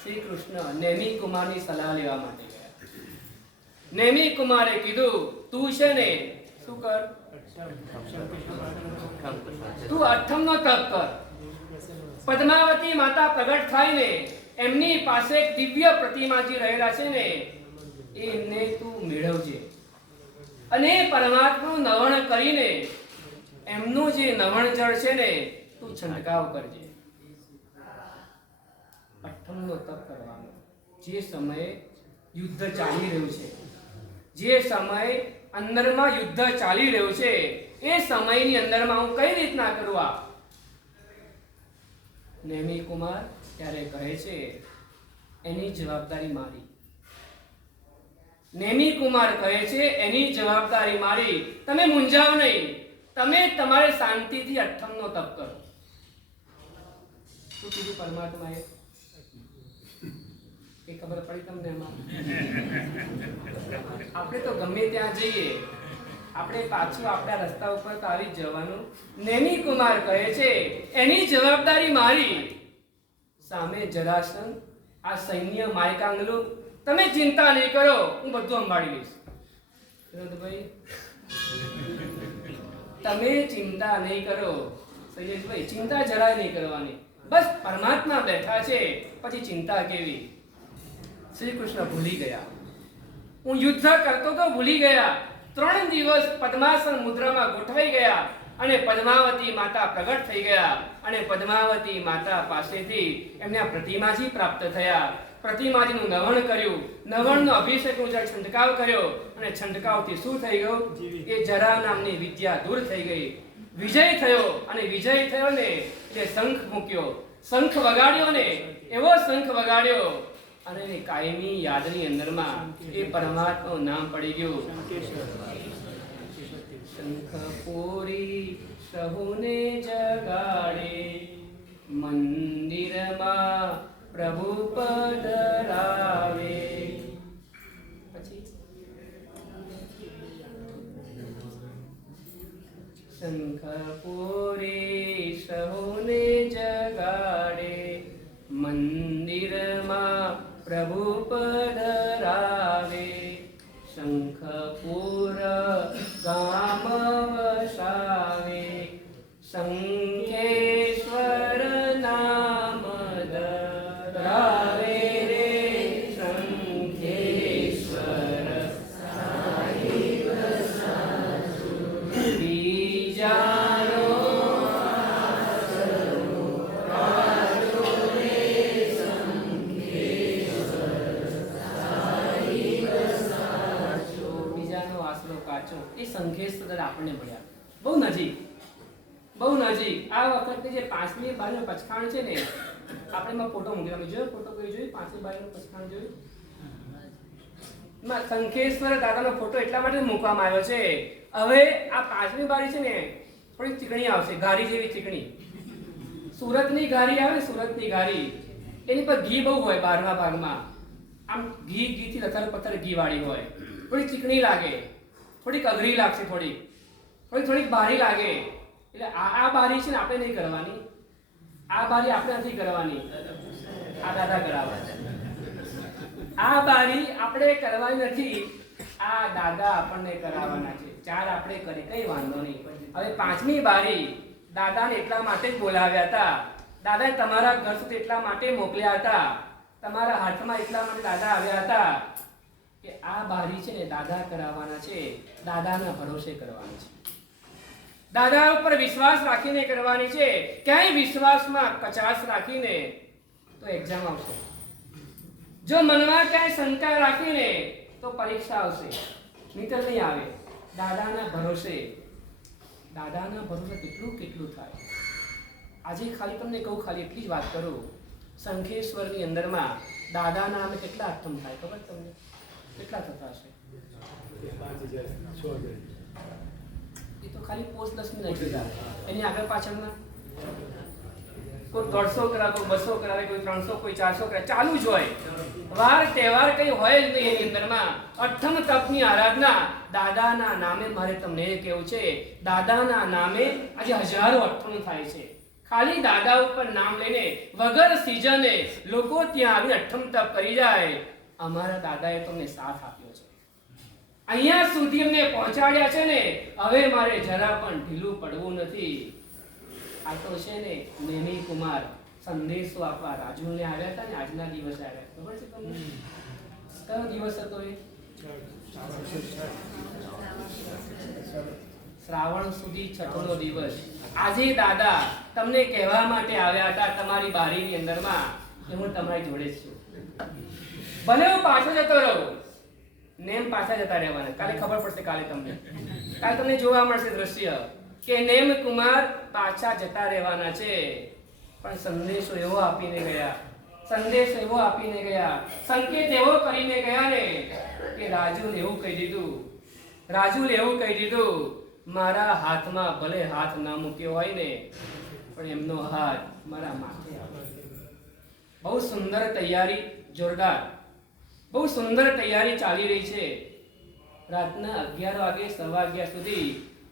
શ્રી કૃષ્ણ નેમિ કુમારની સલાહ લેવા માટે ગયા. નેમિ કુમારે કીધું, તું છે ને શું કર, તું અઠમનો તપ કર. પદ્માવતી માતા પ્રગટ થાય ને, એમની પાસે એક દિવ્ય પ્રતિમાજી રહેલા છે ને, એને તું મેળવજે અને પરમાત્માનું નવણ કરીને એમનું જે નવણ જળ છે ને, તું છંટકાવ કરજે. અઠમનો તપ કરવાનો. જે સમયે યુદ્ધ ચાલી રહ્યું છે, જે સમય અંદરમાં યુદ્ધ ચાલી રહ્યું છે, એ સમયની અંદરમાં હું કઈ રીતના કરવા? નેમિ કુમાર ત્યારે કહે છે, એની જવાબદારી મારી. નેમિ કુમાર કહે છે, એની જવાબદારી મારી. તમે મૂંઝાવ નહીં, તમે તમારે શાંતિથી અઠમનો તપ કરો. શું કીધું પરમાત્માએ? એ ખબર પડી તમને એમાં? આપણે તો ગમે ત્યાં જઈએ, આપણે પાછું આપણા રસ્તા ઉપર તો આવી જ જવાનું. નેમી કુમાર કહે છે એની જવાબદારી મારી. સામે જરાસંઘ, આ સૈન્ય માયકાંગલું, તમે ચિંતા નહીં કરો, હું બધું સંભાળી લઈશ. ભાઈ તમે ચિંતા નહીં કરો શૈલેષભાઈ, ચિંતા જરાય નહીં કરવાની. બસ પરમાત્મા બેઠા છે, પછી ચિંતા કેવી? શ્રી કૃષ્ણ ભૂલી ગયા. હું યુદ્ધ કરતો તો ભૂલી ગયા. 3 દિવસ પદ્માસન મુદ્રામાં ગોઠવાઈ ગયા અને પદ્માવતી માતા પ્રગટ થઈ ગયા અને પદ્માવતી માતા પાસેથી એમને પ્રતિમાજી પ્રાપ્ત થયા. પ્રતિમાજીનું નવણ કર્યું, નવણનો અભિષેકનો છંટકાવ કર્યો અને છંટકાવથી શું થઈ ગયું? એ જરા નામની વિદ્યા દૂર થઈ ગઈ. વિજય થયો અને વિજય થયો ને એટલે શંખ મૂક્યો, શંખ વગાડ્યો ને એવો શંખ વગાડ્યો અને કાયમી યાદની અંદરમાં એ પરમાત્માનું નામ પડી ગયું. શંખ પૂરી સહુને જગાડે, મંદિરમાં પ્રભુ પધરાવે. પછી શંખ પૂરી સહુને જગાડે, મંદિરમાં પ્રભુ પધરાવે. શંખપુર ગામ વસાવે, શંખેશ્વર નામ ધરાવે રે. શંખેશ્વર બીજાનો એ શંખેશ્વર આપણને મળ્યા. બહુ નજીક, બહુ નજીક. આ વખતે જે 5મી બારીનું પચખાણ છે ને, આપણે એમાં ફોટો મૂકેલો જોયો, ફોટો કોઈ જોયું? 5મી બારીનું પચખાણ જોયું? એમાં શંખેશ્વર દાદાનો ફોટો એટલા માટે મૂકવામાં આવ્યો છે. હવે આ 5મી બારી છે ને, થોડી ચીકણી આવશે, ઘારી જેવી ચીકણી. સુરતની ઘારી આવે, સુરતની ઘારી, એની પર ઘી બહુ હોય. 12મા ભાગમાં આમ ઘીથી લથર પથ્થર ઘી વાળી હોય, થોડી ચીકણી લાગે, થોડીક અઘરી લાગશે, થોડીક બારી લાગે. એટલે આ બારી છે ને આપણે નહીં કરવાની, આ બારી આપણે નથી કરવાની, આ દાદા કરાવવા. આ બારી આપણે કરવાની નથી, આ દાદા આપણને કરાવવાના છે. 4 આપણે કરી, કઈ વાંધો નહીં. હવે 5મી બારી દાદાને એટલા માટે જ બોલાવ્યા હતા. દાદાએ તમારા ઘર સુધી એટલા માટે મોકલ્યા હતા, તમારા હાથમાં એટલા માટે દાદા આવ્યા હતા કે આ બારી છે ને દાદા કરાવવાના છે, દાદાના ભરોસે કરવાની છે, દાદા ઉપર વિશ્વાસ રાખીને કરવાની છે. ક્યાંય વિશ્વાસમાં કચાશ રાખીને તો એક્ઝામ આવશે. જો મનમાં ક્યાંય શંકા રાખીને તો પરીક્ષા આવશે, નહીતર નહીં આવે. દાદાના ભરોસે, દાદાના ભરોસે કેટલું થાય. આજે ખાલી તમને કહું, ખાલી એટલી જ વાત કરું. શંખેશ્વરની અંદરમાં દાદાના નામે કેટલા અઠમ થાય ખબર તમને? કેટલા થતા હશે? 5000 એ તો ખાલી પોસ્ટ 10 મિનિટ જાય. એની આગળ પાછળના કોઈ 150 કરાવે, કોઈ 200 કરાવે, કોઈ 300, કોઈ 400 કરાવે, ચાલુ જ હોય. વાર તહેવાર કઈ હોય જ નહીં એની અંદરમાં. અઠમ તપની આરાધના દાદાના નામે. મારે તમને એ કહેવું છે, દાદાના નામે આજે હજારો અઠમ થાય છે. ખાલી દાદા ઉપર નામ લઈને વગર સીઝને લોકો ત્યાં આવી અઠમ તપ કરી જાય. અમારા દાદાએ તમને સાથ આપ્યો છે, અહીંયા સુધી અમને પહોંચાડ્યા છે ને. હવે મારે જરા પણ ઢીલું પડવું નથી. આ તો છે ને નેમી કુમાર સંદેશો આપવા રાજુને આવ્યા હતા ને, આજના દિવસે આવ્યા. ખબર છે તમને કયો દિવસ હતો એ? શ્રાવણ સુધી 6નો દિવસ. આજે દાદા તમને કહેવા માટે આવ્યા હતા તમારી બારીની અંદરમાં કે હું તમારી જોડે છું. ભલે હું પાછો જતો રહું, નેમ પાછા જતા રહેવાના. કાલે ખબર પડશે, કાલે તમને જોવા મળશે દ્રશ્ય કે નેમ કુમાર પાછા જતા રહેવાના છે. પણ સંદેશો એવો આપીને ગયા, સંકેત એવો કરીને ગયા ને કે રાજુને એવું કહી દીધું, મારા હાથમાં ભલે હાથ ના મૂક્યો હોય ને, પણ એમનો હાથ મારા માથે આવે. બહુ સુંદર તૈયારી, જોરદાર. બહુ સુંદર તૈયારી ચાલી રહી છે. રાતના 11 વાગે 11:15 સુધી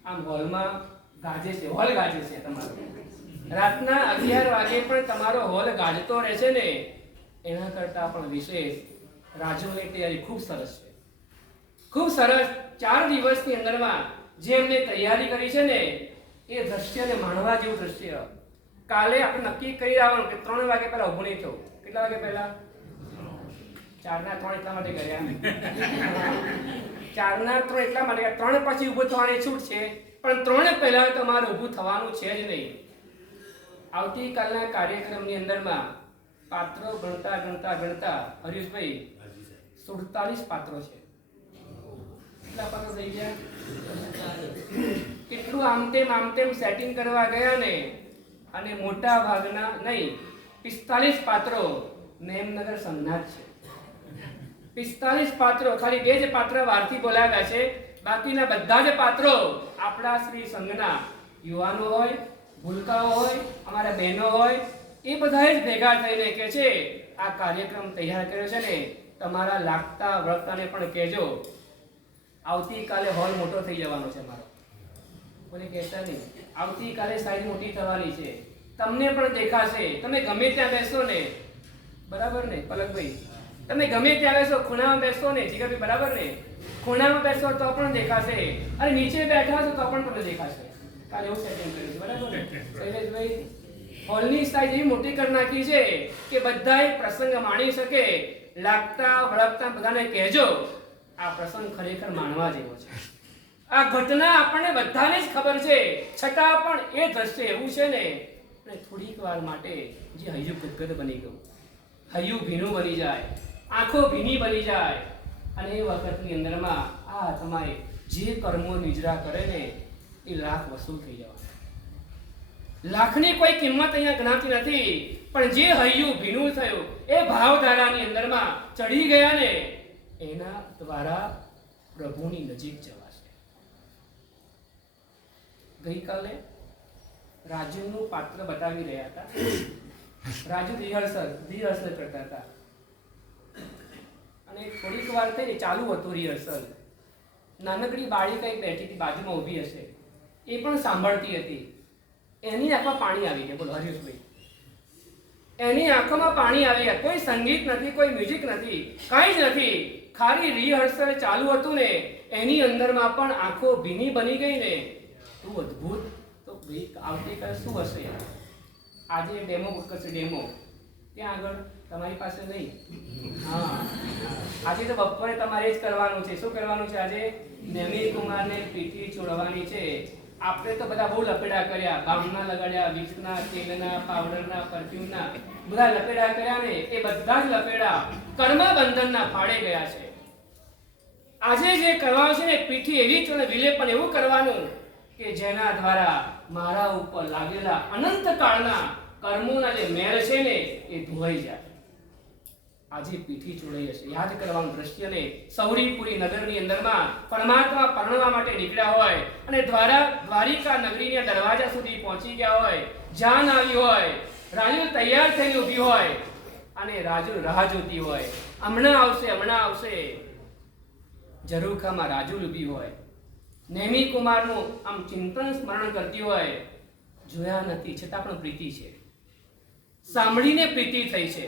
આમ હોલમાં ગાજે છે, હોલ ગાજે છે તમારો. રાતના 11 વાગે પણ તમારો હોલ ગાજતો રહેશે ને, એના કરતાં પણ વિશેષ રાજુની તૈયારી ખૂબ સરસ છે, ખૂબ સરસ. 4 દિવસની અંદરમાં જે એમને તૈયારી કરી છે ને, એ દ્રશ્યને માણવા જેવું દ્રશ્ય. કાલે આપણે નક્કી કરી આવવાનું કે 3 વાગે પહેલા ઊભું નહીં થવું. કેટલા વાગે પહેલા? 4 ના 3 એટલા માટે કર્યા. 4 ના 3 એટલા માટે, 3 પછી ઊભું થવાની છૂટ છે, પણ 3 પહેલા તમારે ઊભું થવાનું છે જ નહીં. આવતીકાલના કાર્યક્રમની અંદરમાં પાત્રો ગણતા ગણતા ગણતા હરીશભાઈ 47 પાત્રો છે. કેટલા પાત્રો થઈ ગયા? કેટલું આમ તેમ સેટિંગ કરવા ગયા ને, અને મોટા ભાગના નહીં 45 પાત્રો નેમનગર સંઘના જ છે. 45 પાત્રો, ખાલી 2 જ પાત્ર વારથી બોલાવ્યા છે, બાકીના બધા જ પાત્રો આપણા શ્રી સંઘના યુવાનો હોય, ભૂલકાઓ હોય, અમારા બહેનો હોય, એ બધા જ ભેગા થઈને કહે છે આ કાર્યક્રમ તૈયાર કર્યો છે ને, તમારા લાગતા વળગતાને પણ કહેજો આવતીકાલે હોલ મોટો થઈ જવાનો છે મારો. મને કહેતા નહીં, આવતીકાલે સાઈઝ મોટી થવાની છે, તમને પણ દેખાશે. તમે ગમે ત્યાં બેસો ને, બરાબર ને પલકભાઈ? તમે ગમે ત્યાં બેસો, ખૂણામાં બેસો ને જીગરભાઈ, બરાબર ને? ખૂણામાં બેસો તો પણ દેખાશે, અને નીચે બેઠા છો તો પણ તમને દેખાશે. કાલે એવું સેટિંગ કર્યું છે, બરાબર ને શૈલેષભાઈ? હોલની સાઈઝ એવી મોટી કરી નાખી છે કે બધાય પ્રસંગ માણી શકે. લાગતા વળગતા બધાને કહેજો આ પ્રસંગ ખરેખર માણવા જેવો છે. આ ઘટના આપણને બધાને જ ખબર છે, છતાં પણ એ દ્રશ્ય એવું છે ને, અને થોડીક વાર માટે જે હૈયું ગદગદ બની ગયું, હૈયું ભીનું બની જાય, આંખો ભીની બની જાય, અને એ વખતની અંદરમાં આ તમારે જે કર્મો નિજરા કરે ને, એ લાખ વસૂલ થઈ જવા. લાખની કોઈ કિંમત અહીંયા ગણાતી નથી, પણ જે હૈયું ભીનું થયું, એ ભાવધારાની અંદરમાં ચડી ગયા ને, એના દ્વારા પ્રભુની નજીક જવાશે. ગઈકાલે રાજુનું પાત્ર બતાવી રહ્યા હતા. રાજુ રિહર્સલ કરતા હતા, અને થોડીક વાર થઈ ચાલુ હતું રિહર્સલ. નાનકડી બાળી કઈ બેઠી હતી, બાજુમાં ઊભી હશે, એ પણ સાંભળતી હતી. એની આંખમાં પાણી આવી ગયા. બોલો હરીશભાઈ, એની આંખોમાં પાણી આવી ગયા. કોઈ સંગીત નથી, કોઈ મ્યુઝિક નથી, કાંઈ જ નથી, ખાલી રિહર્સલ ચાલુ હતું ને, એની અંદરમાં પણ આંખો ભીની બની ગઈ ને. શું અદ્ભુત! તો આવતીકાલે શું હશે? આજે ડેમો કરશે, ડેમો ત્યાં આગળ તમારી પાસે નહીં. હા, આજે તો બપોરે તમારે જ કરવાનું છે. શું કરવાનું છે આજે? નેમી કુમારને પીઠી છોડવાની છે. આપણે તો બધા બહુ લપેડા કર્યા, બામના લગાડ્યા, વિક્સના, તેલના, પાવડરના, પરફ્યુમના બધા લપેડા કર્યા ને, એ બધા જ લપેડા કર્મ બંધનના ફાળે ગયા છે. આજે જે કરવાનું છે ને, પીઠી એવી જ વિલેપન એવું કરવાનું કે જેના દ્વારા મારા ઉપર લાગેલા અનંત કાળના કર્મોના જે મેલ છે ને, એ ધોવાઈ જાય. આજે પીઠી ચોડાઈ હશે. યાદ કરવાનું દ્રશ્યને, સૌરીપુરી નગરની અંદરમાં પરમાત્મા પરણવા માટે નીકળ્યા હોય, અને દ્વારિકા નગરીના દરવાજા સુધી પહોંચી ગયા હોય, જાન આવી હોય, રાજુ તૈયાર થઈને ઊભી હોય, અને રાજુ રાહ જોતી હોય, હમણાં આવશે, હમણાં આવશે. ઝરૂખામાં રાજુ ઊભી હોય, નેમી કુમારનું આમ ચિંતન સ્મરણ કરતી હોય. જોયા નથી છતાં પણ પ્રીતિ છે, સાંભળીને પ્રીતિ થઈ છે.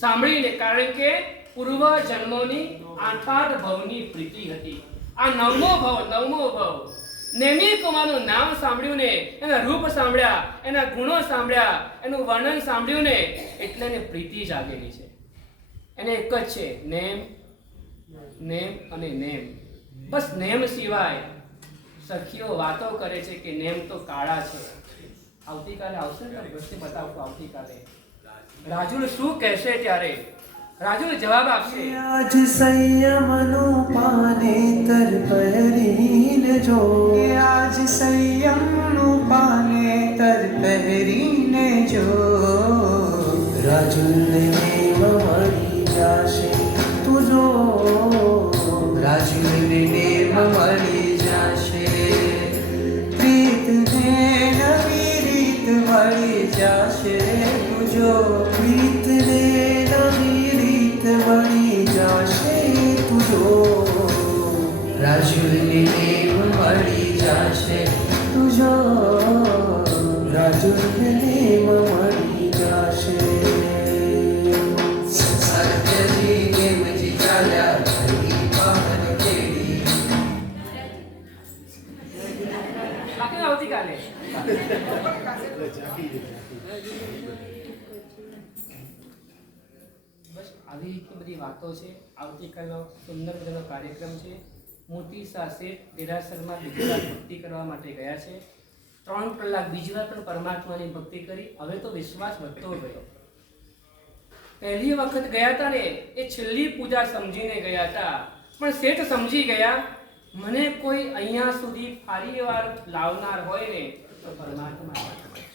સાંભળીને, કારણ કે પૂર્વ જન્મોની 8 ભવની પ્રીતિ હતી. આ 9મો ભવ. નેમી કુમારનું નામ સાંભળ્યું ને, એના રૂપ સાંભળ્યા, એના ગુણો સાંભળ્યા, એનું વર્ણન સાંભળ્યું ને, એટલે એને પ્રીતિ જાગેલી છે. એને એક જ છે, નેમ અને નેમ. બસ નેમ સિવાય સખીઓ વાતો કરે છે કે નેમ તો કાળા છે. આવતીકાલે આવશે ને, દ્રશ્ય બતાવતો. આવતીકાલે રાજુ શું કહેશે, ત્યારે રાજુ જવાબ આપશે. આજ સંયમનું પાનેતર પહેરીને જો, આજ સંયમનું પાનેતર પહેરીને જો, રાજુને નેમ મળી જાશે તુજો, રાજુને નેમ મળી જાશે. પ્રીતને નવી રીત મળી જાશે તુજો, પ્રીતને નવી રીત મળી જાશે રાજુની નેમ મળી જશે તુજો રાજુની નેમ મળી જશે સત્યજી નેમજી ચાલ્યા ધરી પાવન કેડી બાકી આવતીકાલે બસ આવી રીતની બધી વાતો છે. આવતીકાલનો સુંદર મજાનો કાર્યક્રમ છે. મોતી સાસે દેરાસરમાં બીજી વાર ભક્તિ કરવા માટે ગયા છે. 3 કલાક બીજી વાર પણ પરમાત્માની ભક્તિ કરી. હવે તો વિશ્વાસ વધતો ગયો. પહેલી વખત ગયા હતા ને એ છેલ્લી પૂજા સમજીને ગયા હતા, પણ શેઠ સમજી ગયા મને કોઈ અહીંયા સુધી ફરી વાર લાવનાર હોય ને તો પરમાત્મા છે.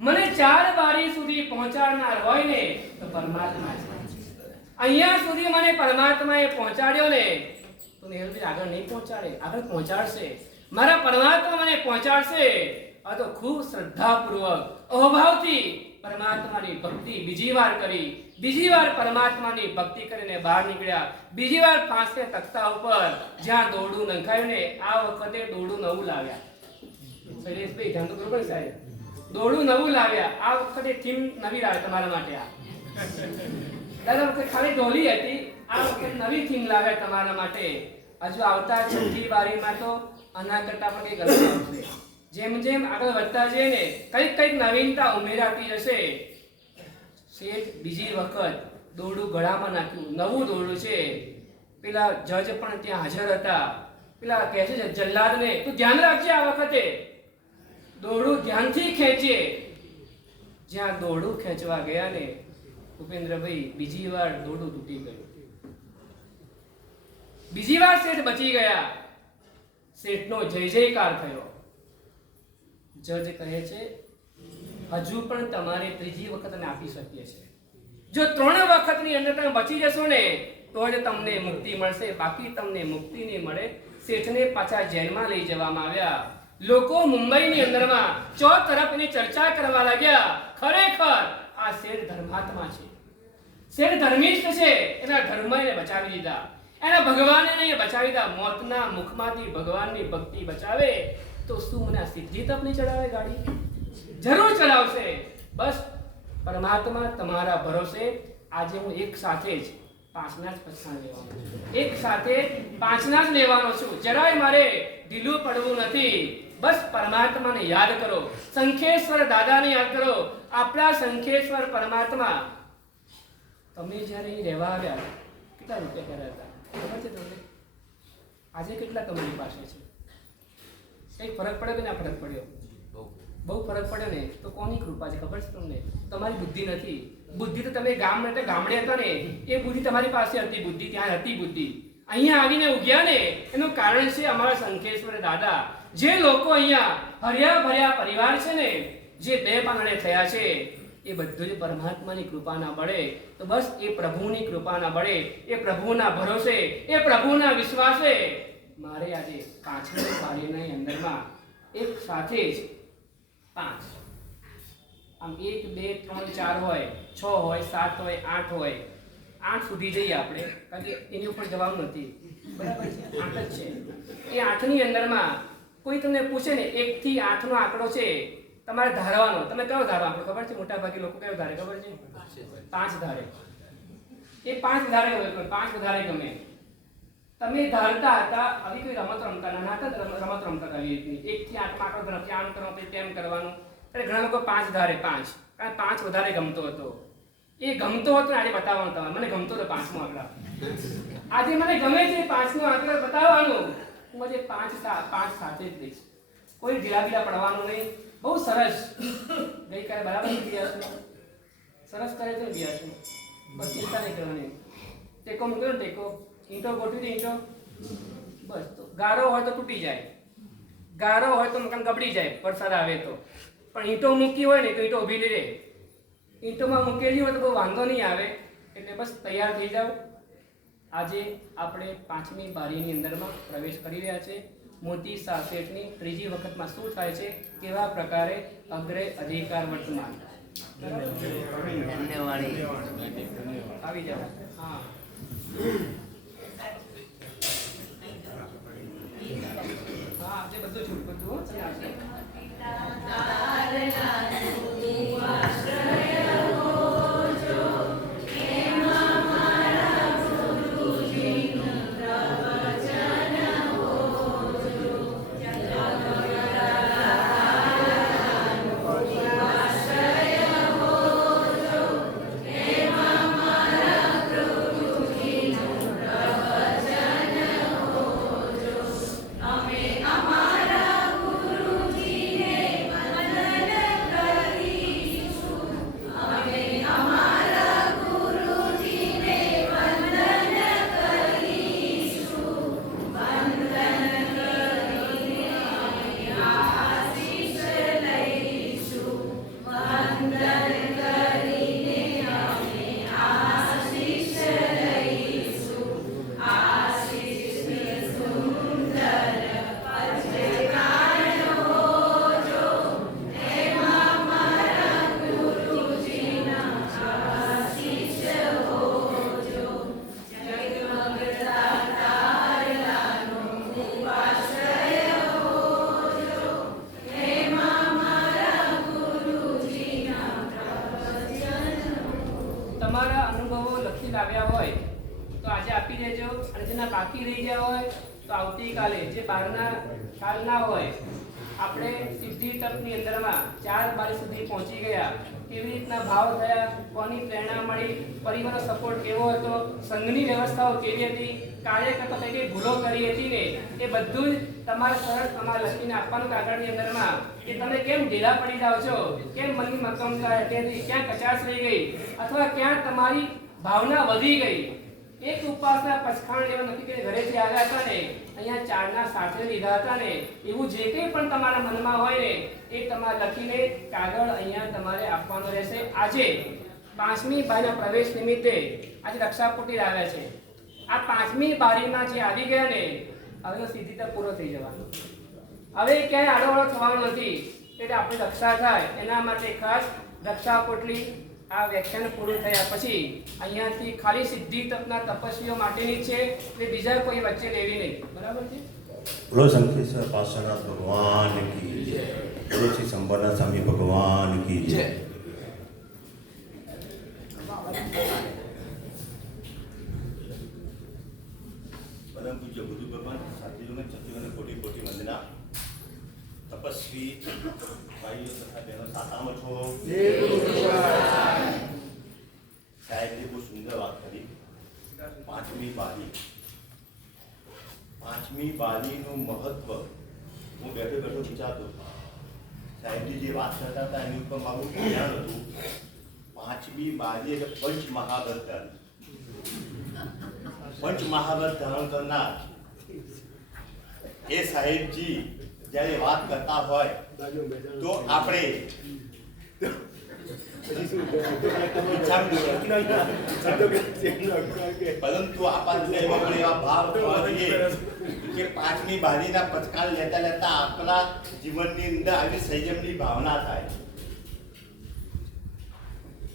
મને 4 બારી સુધી પહોંચાડનાર હોય ને તો પરમાત્મા છે. અહીંયા સુધી મને પરમાત્માએ પહોંચાડ્યો ને તો મેહુલભાઈ આગળ નહીં પહોંચાડે, આગળ પહોંચાડશે. મારા પરમાત્મા મને પહોંચાડશે. આ તો ખૂબ શ્રદ્ધાપૂર્વક અભાવથી પરમાત્માની ભક્તિ બીજી વાર કરી. બીજી વાર પરમાત્માની ભક્તિ કરીને બહાર નીકળ્યા. બીજી વાર પાસે તખ્તા ઉપર જ્યાં દોરડું નંખાયું ને આ વખતે દોરડું નવું લાવ્યા. શૈલેષભાઈ ધ્યાન તો કરો સાહેબ, દોરડું નવું લાવ્યા. આ વખતે થીમ નવી લાવે તમારા માટે. આ દર વખતે ખાલી ડોલી હતી, આ વખતે નવી થીમ લાવ્યા તમારા માટે. હજુ આવતા છઠ્ઠી બારીમાં તો આના કરતા પણ કંઈક અલગ આવશે. જેમ જેમ આગળ વધતા જઈએ ને કંઈક નવીનતા ઉમેરાતી જશે. શેઠ બીજી વખત દોરડું ગળામાં નાખ્યું. નવું દોરડું છે. પેલા જજ પણ ત્યાં હાજર હતા. પેલા કહે છે જલ્લાદને તું ધ્યાન રાખજે, આ વખતે દોરડું ધ્યાનથી ખેંચે. જ્યાં દોરડું ખેંચવા ગયા ને ભૂપેન્દ્રભાઈ બીજી વાર દોરડું તૂટી ગયું. બીજી વાર શેઠ બચી ગયા. શેઠનો જય જયકાર થયો. જજ કહે છે હજુ પણ તમારે ત્રીજી વખત આપી શકીએ છીએ. જો 3 વખતની અંદર તમે બચી જશો ને તો જ તમને મુક્તિ મળશે, બાકી તમને મુક્તિ નહીં મળે. શેઠને પાછા જેલમાં લઈ જવામાં આવ્યા. લોકો મુંબઈની અંદરમાં ચોતરફની ચર્ચા કરવા લાગ્યા. ખરેખર આ શેઠ ધર્માત્મા છે, શેઠ ધર્મિષ્ઠ છે. એના ધર્મને બચાવી દીધા, એના ભગવાનને બચાવી દીધા. મોતના મુખમાંથી ભગવાનની ભક્તિ બચાવે તો શું મને સિદ્ધિ તપ નહીં ચડાવે? ગાડી જરૂર ચડાવશે. બસ પરમાત્મા તમારા ભરોસે. આજે હું એક સાથે જ 5ના જ પૈસા લેવાનો છું. એક સાથે 5ના જ લેવાનો છું. જરાય મારે ઢીલું પડવું નથી. બસ પરમાત્માને યાદ કરો, શંખેશ્વર દાદાને યાદ કરો. આપણા શંખેશ્વર પરમાત્મા તમે જ્યારે અહીં રહેવા આવ્યા કેટલા રૂપિયા કર્યા હતા ખબર છે તમને? આજે કેટલા તમારી પાસે છે? કંઈક ફરક પડ્યો કે ના ફરક પડ્યો? બહુ ફરક પડ્યો ને તો કોની કૃપા છે ખબર છે તમને? તમારી બુદ્ધિ નથી. બુદ્ધિ તો તમે ગામડે હતા ને એ બુદ્ધિ તમારી પાસે હતી. બુદ્ધિ ત્યાં હતી. બુદ્ધિ અહીંયા આવીને ઉગ્યા ને એનું કારણ છે અમારા શંખેશ્વર દાદા. જે લોકો અહીંયા હર્યા ભર્યા પરિવાર છે ને, જે 2 પાંગણે થયા છે, એ બધું જ પરમાત્માની કૃપાના બળે. તો બસ એ પ્રભુની કૃપાના બળે, એ પ્રભુના ભરોસે, એ પ્રભુના વિશ્વાસે મારે આજે 5મી બારીની અંદરમાં એક સાથે જ 5 આમ 1 2 3 4 હોય, 6 હોય, 7 હોય, 8 હોય. 8 સુધી જઈએ આપણે, કારણ કે એની ઉપર જવાનું નથી. બરાબર છે? 8 જ છે. એ 8ની અંદરમાં કોઈ તમને પૂછે ને 1 થી 8નો આંકડો છે, તમારે ધારવાનો. તમે કયો ધારો આંકડો ખબર છે? મોટા ભાગે લોકો કયો ધારે ખબર છે? 5 ધારે. એ 5 ધારે ગમે, 5 વધારે ગમે. તમે ધારતા હતા આવી કોઈ રમત રમતા ના હતા, રમત રમતા હતા આવી રીતની 1 થી 8 આંકડો ધરથી આમ કરો પછી તેમ કરવાનું. એટલે ઘણા લોકો 5 ધારે 5, કારણ 5 વધારે ગમતો હતો. એ ગમતો હતો ને આજે બતાવવાનો તમારે. મને ગમતો હતો 5મો આંકડા. આજે મને ગમે છે 5નો આંકડો બતાવવાનું. હું આજે 5 સાથે જ દઈશ. કોઈ ઢીલા પડવાનું નહીં. બહુ સરસ. ગઈકાલે બરાબર ગયા છો, સરસ કરે છે ગયા છો. બસ ચિંતા નહીં કરવાની. ટેકો મૂક્યો ને ટેકો, ઈંટો ગોઠવી દે ઈંટો. બસ તો ગારો હોય તો તૂટી જાય, ગારો હોય તો મકાન ગબડી જાય વરસાદ આવે તો. પણ ઈંટો મૂકી હોય ને તો ઈંટો ઊભી રહે. ઈંટોમાં મૂકેલી હોય તો બહુ વાંધો નહીં આવે. એટલે બસ તૈયાર થઈ જાઓ. આજે આપણે 5મી બારીની અંદરમાં પ્રવેશ કરી રહ્યા છે. મોતી સાસેટની ત્રીજી વખતમાં શું થાય છે, કેવા પ્રકારે અગ્રે અધિકાર વર્તમાન. આવી જાઓ. હા બધું છૂટ બધું છે. તમારા અનુભવો લખી લાવ્યા હોય તો આજે આપી દેજો, અને જેના બાકી રહી ગયા હોય તો આવતીકાલે, જે બહારના ખ્યાલ ના હોય, આપણે સિદ્ધિ તપની અંદરમાં 4 બારી સુધી પહોંચી ગયા, કેવી રીતના ભાવ થયા, કોની પ્રેરણા મળી, પરિવારનો સપોર્ટ કેવો હતો, સંઘની વ્યવસ્થાઓ કેવી હતી, કાર્યકર્તા કઈ કઈ ભૂલો કરી હતી ને એ બધું જ તમારે સરળ અમારે લખીને આપવાનું કાગળની અંદરમાં, કે તમે કેમ ઢીલા પડી જાઓ છો, કેમ મનની મક્કમતા હતી, ક્યાં કચાશ રહી ગઈ, અથવા ક્યાં તમારી ભાવના વધી ગઈ. એક ઉપાસના પચખાણ લેવા નથી કે ઘરેથી આવ્યા હતા ને અહીંયા ચારના સાથે લીધા હતા ને, એવું જે કંઈ પણ તમારા મનમાં હોય ને એ તમારે લખીને કાગળ અહીંયા તમારે આપવાનો રહેશે. આજે 5મી બારીના પ્રવેશ નિમિત્તે આજે રક્ષાપુટી આવ્યા છે. આ 5મી બારીમાં જે આવી ગયા ને હવે તો સીધી તક પૂરો થઈ જવાનો, હવે ક્યાંય આડોવાળો થવાનો નથી. એટલે આપણે રક્ષા થાય એના માટે ખાસ રક્ષા પોટલી આ વ્યાખ્યાન પૂરું થયા પછી અહીંયાથી ખાલી સિદ્ધિ તપના તપસ્વીઓ માટેની છે, એટલે બીજા કોઈ વચ્ચે લેવી નહીં. બરાબર છે? બોલો શંખેશ્વર પાર્શ્વનાથ ભગવાન કી જય. બોલો શ્રી સંપન્ન સ્વામી ભગવાન કી જય. પરમ પૂજ્ય ગુરુ ભગવાન સાથીઓને સતીઓને કોટી કોટી વંદના. તપસ્વી ભાઈઓ તથા બહેનો સાતામાં છો. સાહેબે બહુ સુંદર વાત કરી. 5મી બારી, 5મી બારીનું મહત્વ હું બેઠો બેઠો વિચારતો. સાહેબજી જે વાત કરતા હતા એની ઉપર મારું ધ્યાન હતું. 5મી બારી એટલે પંચમહાવ્રત ધારણ. પંચમહાવ્રત ધારણ કરનાર એ સાહેબજી જ્યારે વાત કરતા હોય તો આપણે પરંતુ આપણને એવા ભાવ થવા જોઈએ કે 5મી બારીના પચકાલ લેતા લેતા આપણા જીવનની અંદર આવી સંયમની ભાવના થાય.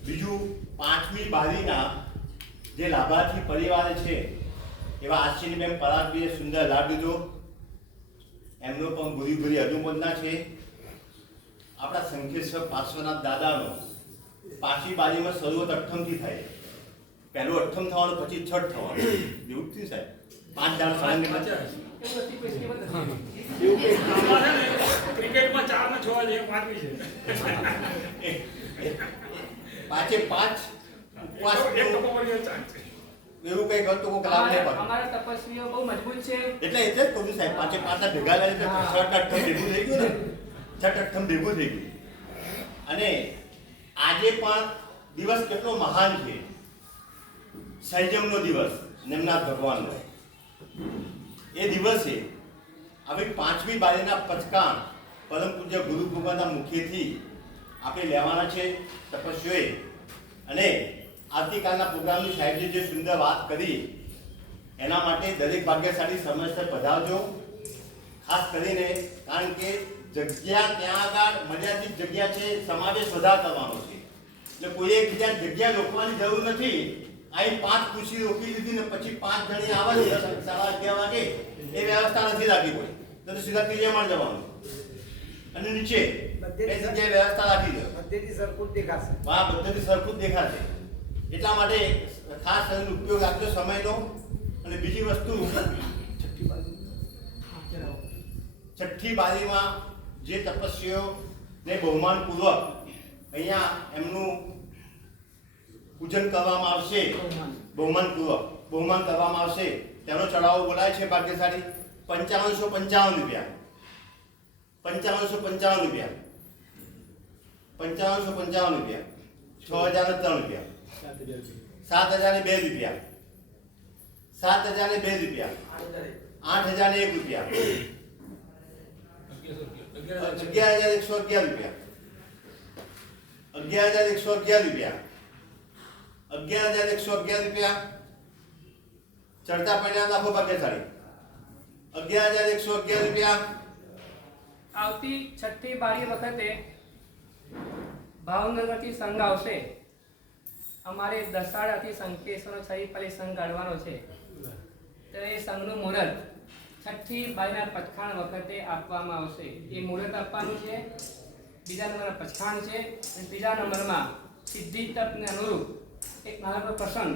બીજું 5મી બારીના જે લાભાર્થી પરિવાર છે એવા આશ્ચર્યબેન પરાગભાઈએ સુંદર લાભ લીધો. એમનો પણ ભૂરી ભૂરી અનુમોદના છે. આપણા શંખેશ્વર પાર્શ્વનાથ દાદાનો 5મી બારીમાં શરૂઆત અઠ્ઠમથી થાય. પહેલું અઠ્ઠમ થવાનું, પછી છઠ થવાનું, એવું જ થયું સાહેબ. 5 દાડા સાંજે ક્રિકેટમાં 4 ને 6 છે, 5મી છે. 5 ઉપવાસ એવું કઈ કરતો કોઈ લાભ નહીં પડે. અમારા તપસ્વીઓ બહુ મજબૂત છે. એટલે જ કહું છું સાહેબ, 5 ના ભેગા લાગે તો છઠ અઠ્ઠમ ભેગું થઈ ગયું ને, છઠ અઠ્ઠમ ભેગું થઈ ગયું. અને આજે પણ દિવસ કેટલો મહાન છે, સંયમનો દિવસ નિમનાથ ભગવાનનો. એ દિવસે આવી 5મી બારીના પચકાણ પરમ પૂજ્ય ગુરુ ભગવાનના મુખેથી આપણે લેવાના છે તપસ્વીઓએ. અને આવતીકાલના પ્રોગ્રામની સાહેબજી જે સુંદર વાત કરી એના માટે દરેક ભાગ્યશાળી સમયસર પધારજો. ખાસ કરીને કારણ કે જગ્યા ત્યાં આગળ મર્યાદિત જગ્યા છે, સમાવેશ વધારે કરવાનો છે, એટલે કોઈ એક બીજા જગ્યા રોકવાની જરૂર નથી. અહીં 5 ખુરશી રોકી લીધી ને પછી 5 જણી આવે છે 11:30 વાગે, એ વ્યવસ્થા નથી રાખી કોઈ. તો સીધા ત્રીજા માળ જવાનું અને નીચે એ જગ્યાએ વ્યવસ્થા રાખી દો. બધેથી સરખું જ દેખાશે. આ પદ્ધતિ સરખું જ દેખાશે. એટલા માટે ખાસ એનો ઉપયોગ આપજો સમયનો. અને બીજી વસ્તુ છઠ્ઠી બારીમાં જે તપસ્વીઓને બહુમાનપૂર્વક અહીંયા એમનું પૂજન કરવામાં આવશે, બહુમાન કરવામાં આવશે, તેનો ચડાવો બોલાય છે ભાગ્યશાળી 5555 રૂપિયા. 5555 રૂપિયા, 5555 રૂપિયા, 6003 રૂપિયા, 7002 રૂપિયા, 7002 રૂપિયા, 8001 રૂપિયા, 11111 રૂપિયા, 11111 રૂપિયા, 11111 રૂપિયા. ચડતા પરિણામ રાખો ભાગ્યશાળી 11111 રૂપિયા. આવતી છઠ્ઠી બારી વખતે ભાવનગરથી સંઘ આવશે. અમારે દસાડાથી સંકેશ્વર થઈ પહેલી સંઘ કાઢવાનો છે. તો એ સંઘનું મુહૂર્ત છઠ્ઠી બારીના પચખાણ વખતે આપવામાં આવશે. એ મુહૂર્ત આપવાનું છે. બીજા નંબરના પચખાણ છે અને ત્રીજા નંબરમાં સિદ્ધિ તપને અનુરૂપ એક નાનકડો પ્રસંગ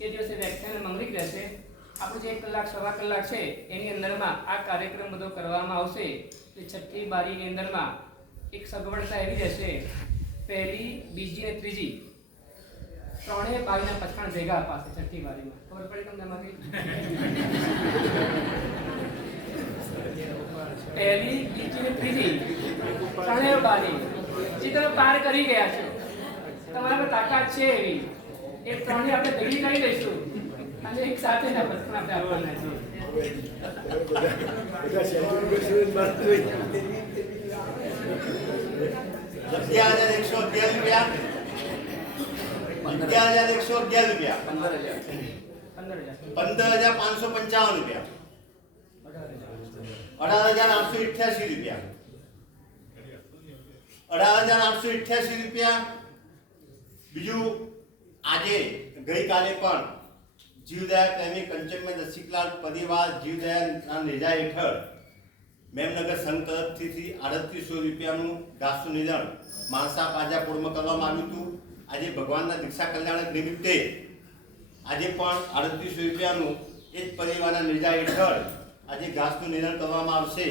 એ દિવસે વ્યાખ્યાન મંગલિક રહેશે. આપણું જે 1 કલાક સવા કલાક છે એની અંદરમાં આ કાર્યક્રમ બધો કરવામાં આવશે. છઠ્ઠી બારીની અંદરમાં એક સગવડતા એવી રહેશે, પહેલી, બીજી અને ત્રીજી ત્રણેય બારીના પચખાણ ભેગા અપાશે છઠ્ઠી બારીમાં. ખબર પડી તમને એમાંથી? પહેલી, બીજી અને ત્રીજી ત્રણેય બારી જે તમે પાર કરી ગયા છો, તમારા પર તાકાત છે એવી, એ ત્રણેય આપણે ભેગી કરી લઈશું અને એક સાથે ના પચખાણ આપણે આપવાના છે. બધા સેન્ચુરી બેસીને બહાર જોઈ. 11111 રૂપિયા, 11111 રૂપિયા, 15555 રૂપિયા, 18888 રૂપિયા, 18888 રૂપિયા. બીજું આજે ગઈકાલે પણ જીવદયા પ્રેમી કંચનમય રસિકલાલ પરિવાર જીવદયા નેજા હેઠળ મેમનગર સંઘ તરફથી 3800 રૂપિયાનું ઘાસનું નિધન માણસા પાજાપુરમાં કરવામાં આવ્યું હતું. આજે ભગવાનના દીક્ષા કલ્યાણક નિમિત્તે આજે પણ 3800 રૂપિયાનું એ જ પરિવારના નેજા હેઠળ આજે ઘાસનું નિધન કરવામાં આવશે.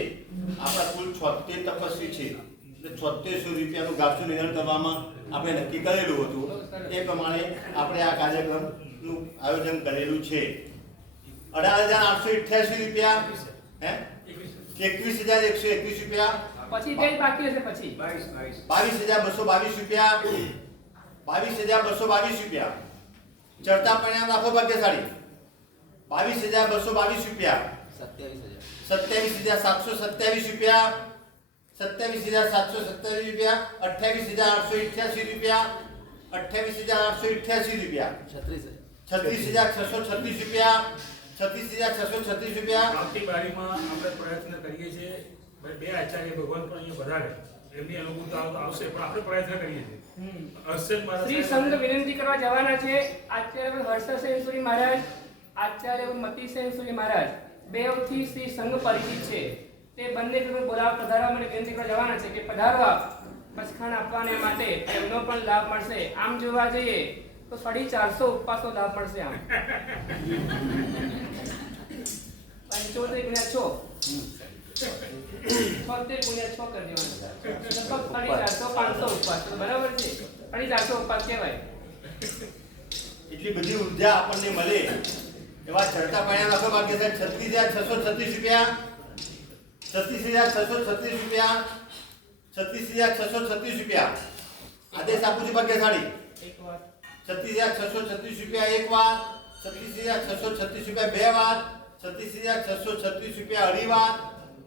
આપણા કુલ 76 તપસ્વી છે એટલે 7600 રૂપિયાનું ઘાસનું નિધન કરવામાં આપણે નક્કી કરેલું હતું. એ પ્રમાણે આપણે આ કાર્યક્રમનું આયોજન કરેલું છે. 18888 રૂપિયા, 21121 રૂપિયા, પછી બે બાકી હશે. પછી 22222 રૂપિયા, 22222 રૂપિયા. ચડતા પરિણામ રાખો ભાગ્યશાળી 22222 રૂપિયા, 27727 રૂપિયા, 27727 રૂપિયા, 28888 રૂપિયા, 28888 રૂપિયા, 36636 રૂપિયા, 36636 રૂપિયા. આવતી બારીમાં આપણે પ્રયત્ન કરીએ છીએ ભાઈ, બે આચાર્ય ભગવાન પણ અહીંયા વધારે એમની અનુકૂળતા આવશે, પણ આપણે પ્રયત્ન કરીએ છીએ. હર્ષદ મહારાજ શ્રી સંઘ વિનંતી કરવા જવાના છે. આચાર્ય હર્ષસેન સુરી મહારાજ, આચાર્ય મતિસેન સુરી મહારાજ બેવથી શ્રી સંઘ પરિચિત છે. તે બંને ગ્રુપ બોલાવ પધારવા માટે વિનંતી કરવા જવાના છે કે પધારવા પચખાણ આપવાને માટે એમનો પણ લાભ મળશે. આમ જોવા જઈએ તો 450 ઉપવાસનો લાભ મળશે. આમ 75 ગુણ્યા 6 76 ગુણ્યા 6 કરી દેવાનું, લગભગ 450 ઉપવાસ. બરાબર છે, 450 ઉપવાસ કહેવાય. એટલી બધી ઉર્જા આપણને મળે એવા ચડતા પરિણામ રાખો બાકી છે. 36636 રૂપિયા, 36636 રૂપિયા, 36636 રૂપિયા. આદેશ આપું છું ભાગ્યશાળી એક વાર 36636 રૂપિયા એક વાર, 36636 રૂપિયા બે વાર, 36636 રૂપિયા અઢી વાર,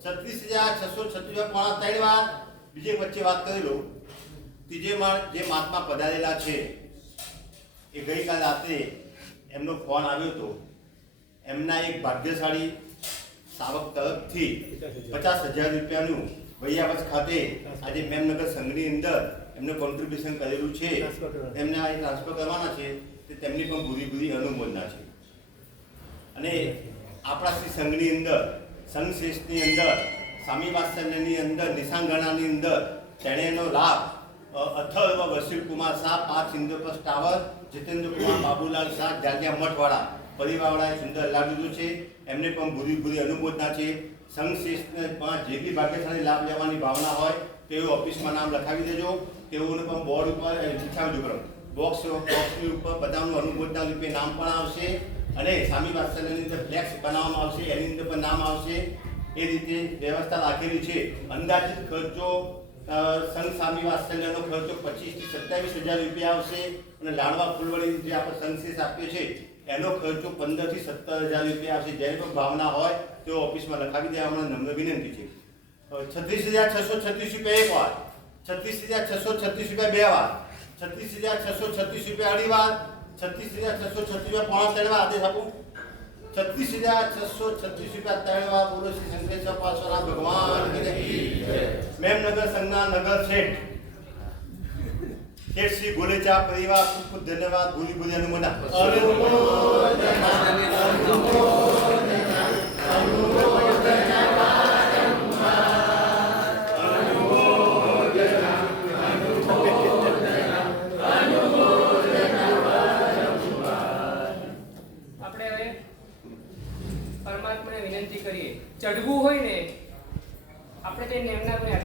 36636 રૂપિયા પોણા ત્રણ વાર. બીજે વચ્ચે વાત કરી લો. ત્રીજે માળ જે મહાત્મા પધારેલા છે એ ગઈકાલ રાત્રે એમનો ફોન આવ્યો હતો. એમના એક ભાગ્યશાળી સાવક તરફથી 50,000 રૂપિયાનું વૈયાવસ ખાતે આજે મેમનગર સંઘની અંદર એમને કોન્ટ્રીબ્યુશન કરેલું છે. એમને આ ટ્રાન્સફર કરવાના છે. તે તેમની પણ પૂરી અનુમોદના છે. અને આપણા શ્રી સંઘની અંદર સંઘ શ્રેષ્ઠની અંદર સ્વામી વાત્સલ્યની અંદર નિશાંગણાની અંદર તેણેનો લાભ અથર્વ વસીલકુમાર શાહ 5 ઇન્દ્રપ્રસ્થ ટાવર, જીતેન્દ્ર કુમાર બાબુલાલ શાહ જાલિયા મઠવાળા પરિવારવાળાએ સુંદર લાભ લીધો છે. એમને પણ ભૂરી ભૂરી અનુમોદના છે. સંઘ શિસ્તને પણ જે બી ભાગ્યશાળી લાભ લેવાની ભાવના હોય તેઓ ઓફિસમાં નામ લખાવી દેજો. તેઓને પણ બોર્ડ ઉપર શિક્ષાવજો કરો. બોક્સની ઉપર બધાનું અનુમોદના રૂપે નામ પણ આવશે અને સ્વામી વાત્સલ્યની અંદર ફ્લેક્સ બનાવવામાં આવશે, એની અંદર પણ નામ આવશે. એ રીતે વ્યવસ્થા રાખેલી છે. અંદાજિત ખર્ચો સંઘ સ્વામી વાત્સલ્યનો ખર્ચો 25 થી 27,000 રૂપિયા આવશે અને લાડવા ફૂલવડી જે આપણે સંઘશેષ આપીએ છીએ એનો ખર્ચો 15 થી 17,000 રૂપિયા આવશે. જેને પણ ભાવના હોય તેઓ ઓફિસમાં લખાવી દેવા મને નમ્ર વિનંતી છે. 36,636 રૂપિયા એક વાર, 36,636 રૂપિયા બે વાર, 36,636 રૂપિયા અઢી વાર, 36,636 રૂપિયા પોણા ત્રણ વાર. આદેશ આપું 36,636 રૂપિયા ત્રણ વાર. બોલો શ્રી શંકરેશ્વર પાર્શ્વનાથ ભગવાન કી જય. મેમનગર સંઘના નગર શેઠ શ્રી ગોલેચા પરિવાર ખૂબ ખૂબ ધન્યવાદ. ભૂલી ભૂલી અનુમોદના. આપણે હવે પરમાત્માને વિનંતી કરીએ, ચઢવું હોય ને આપણે તે નેમના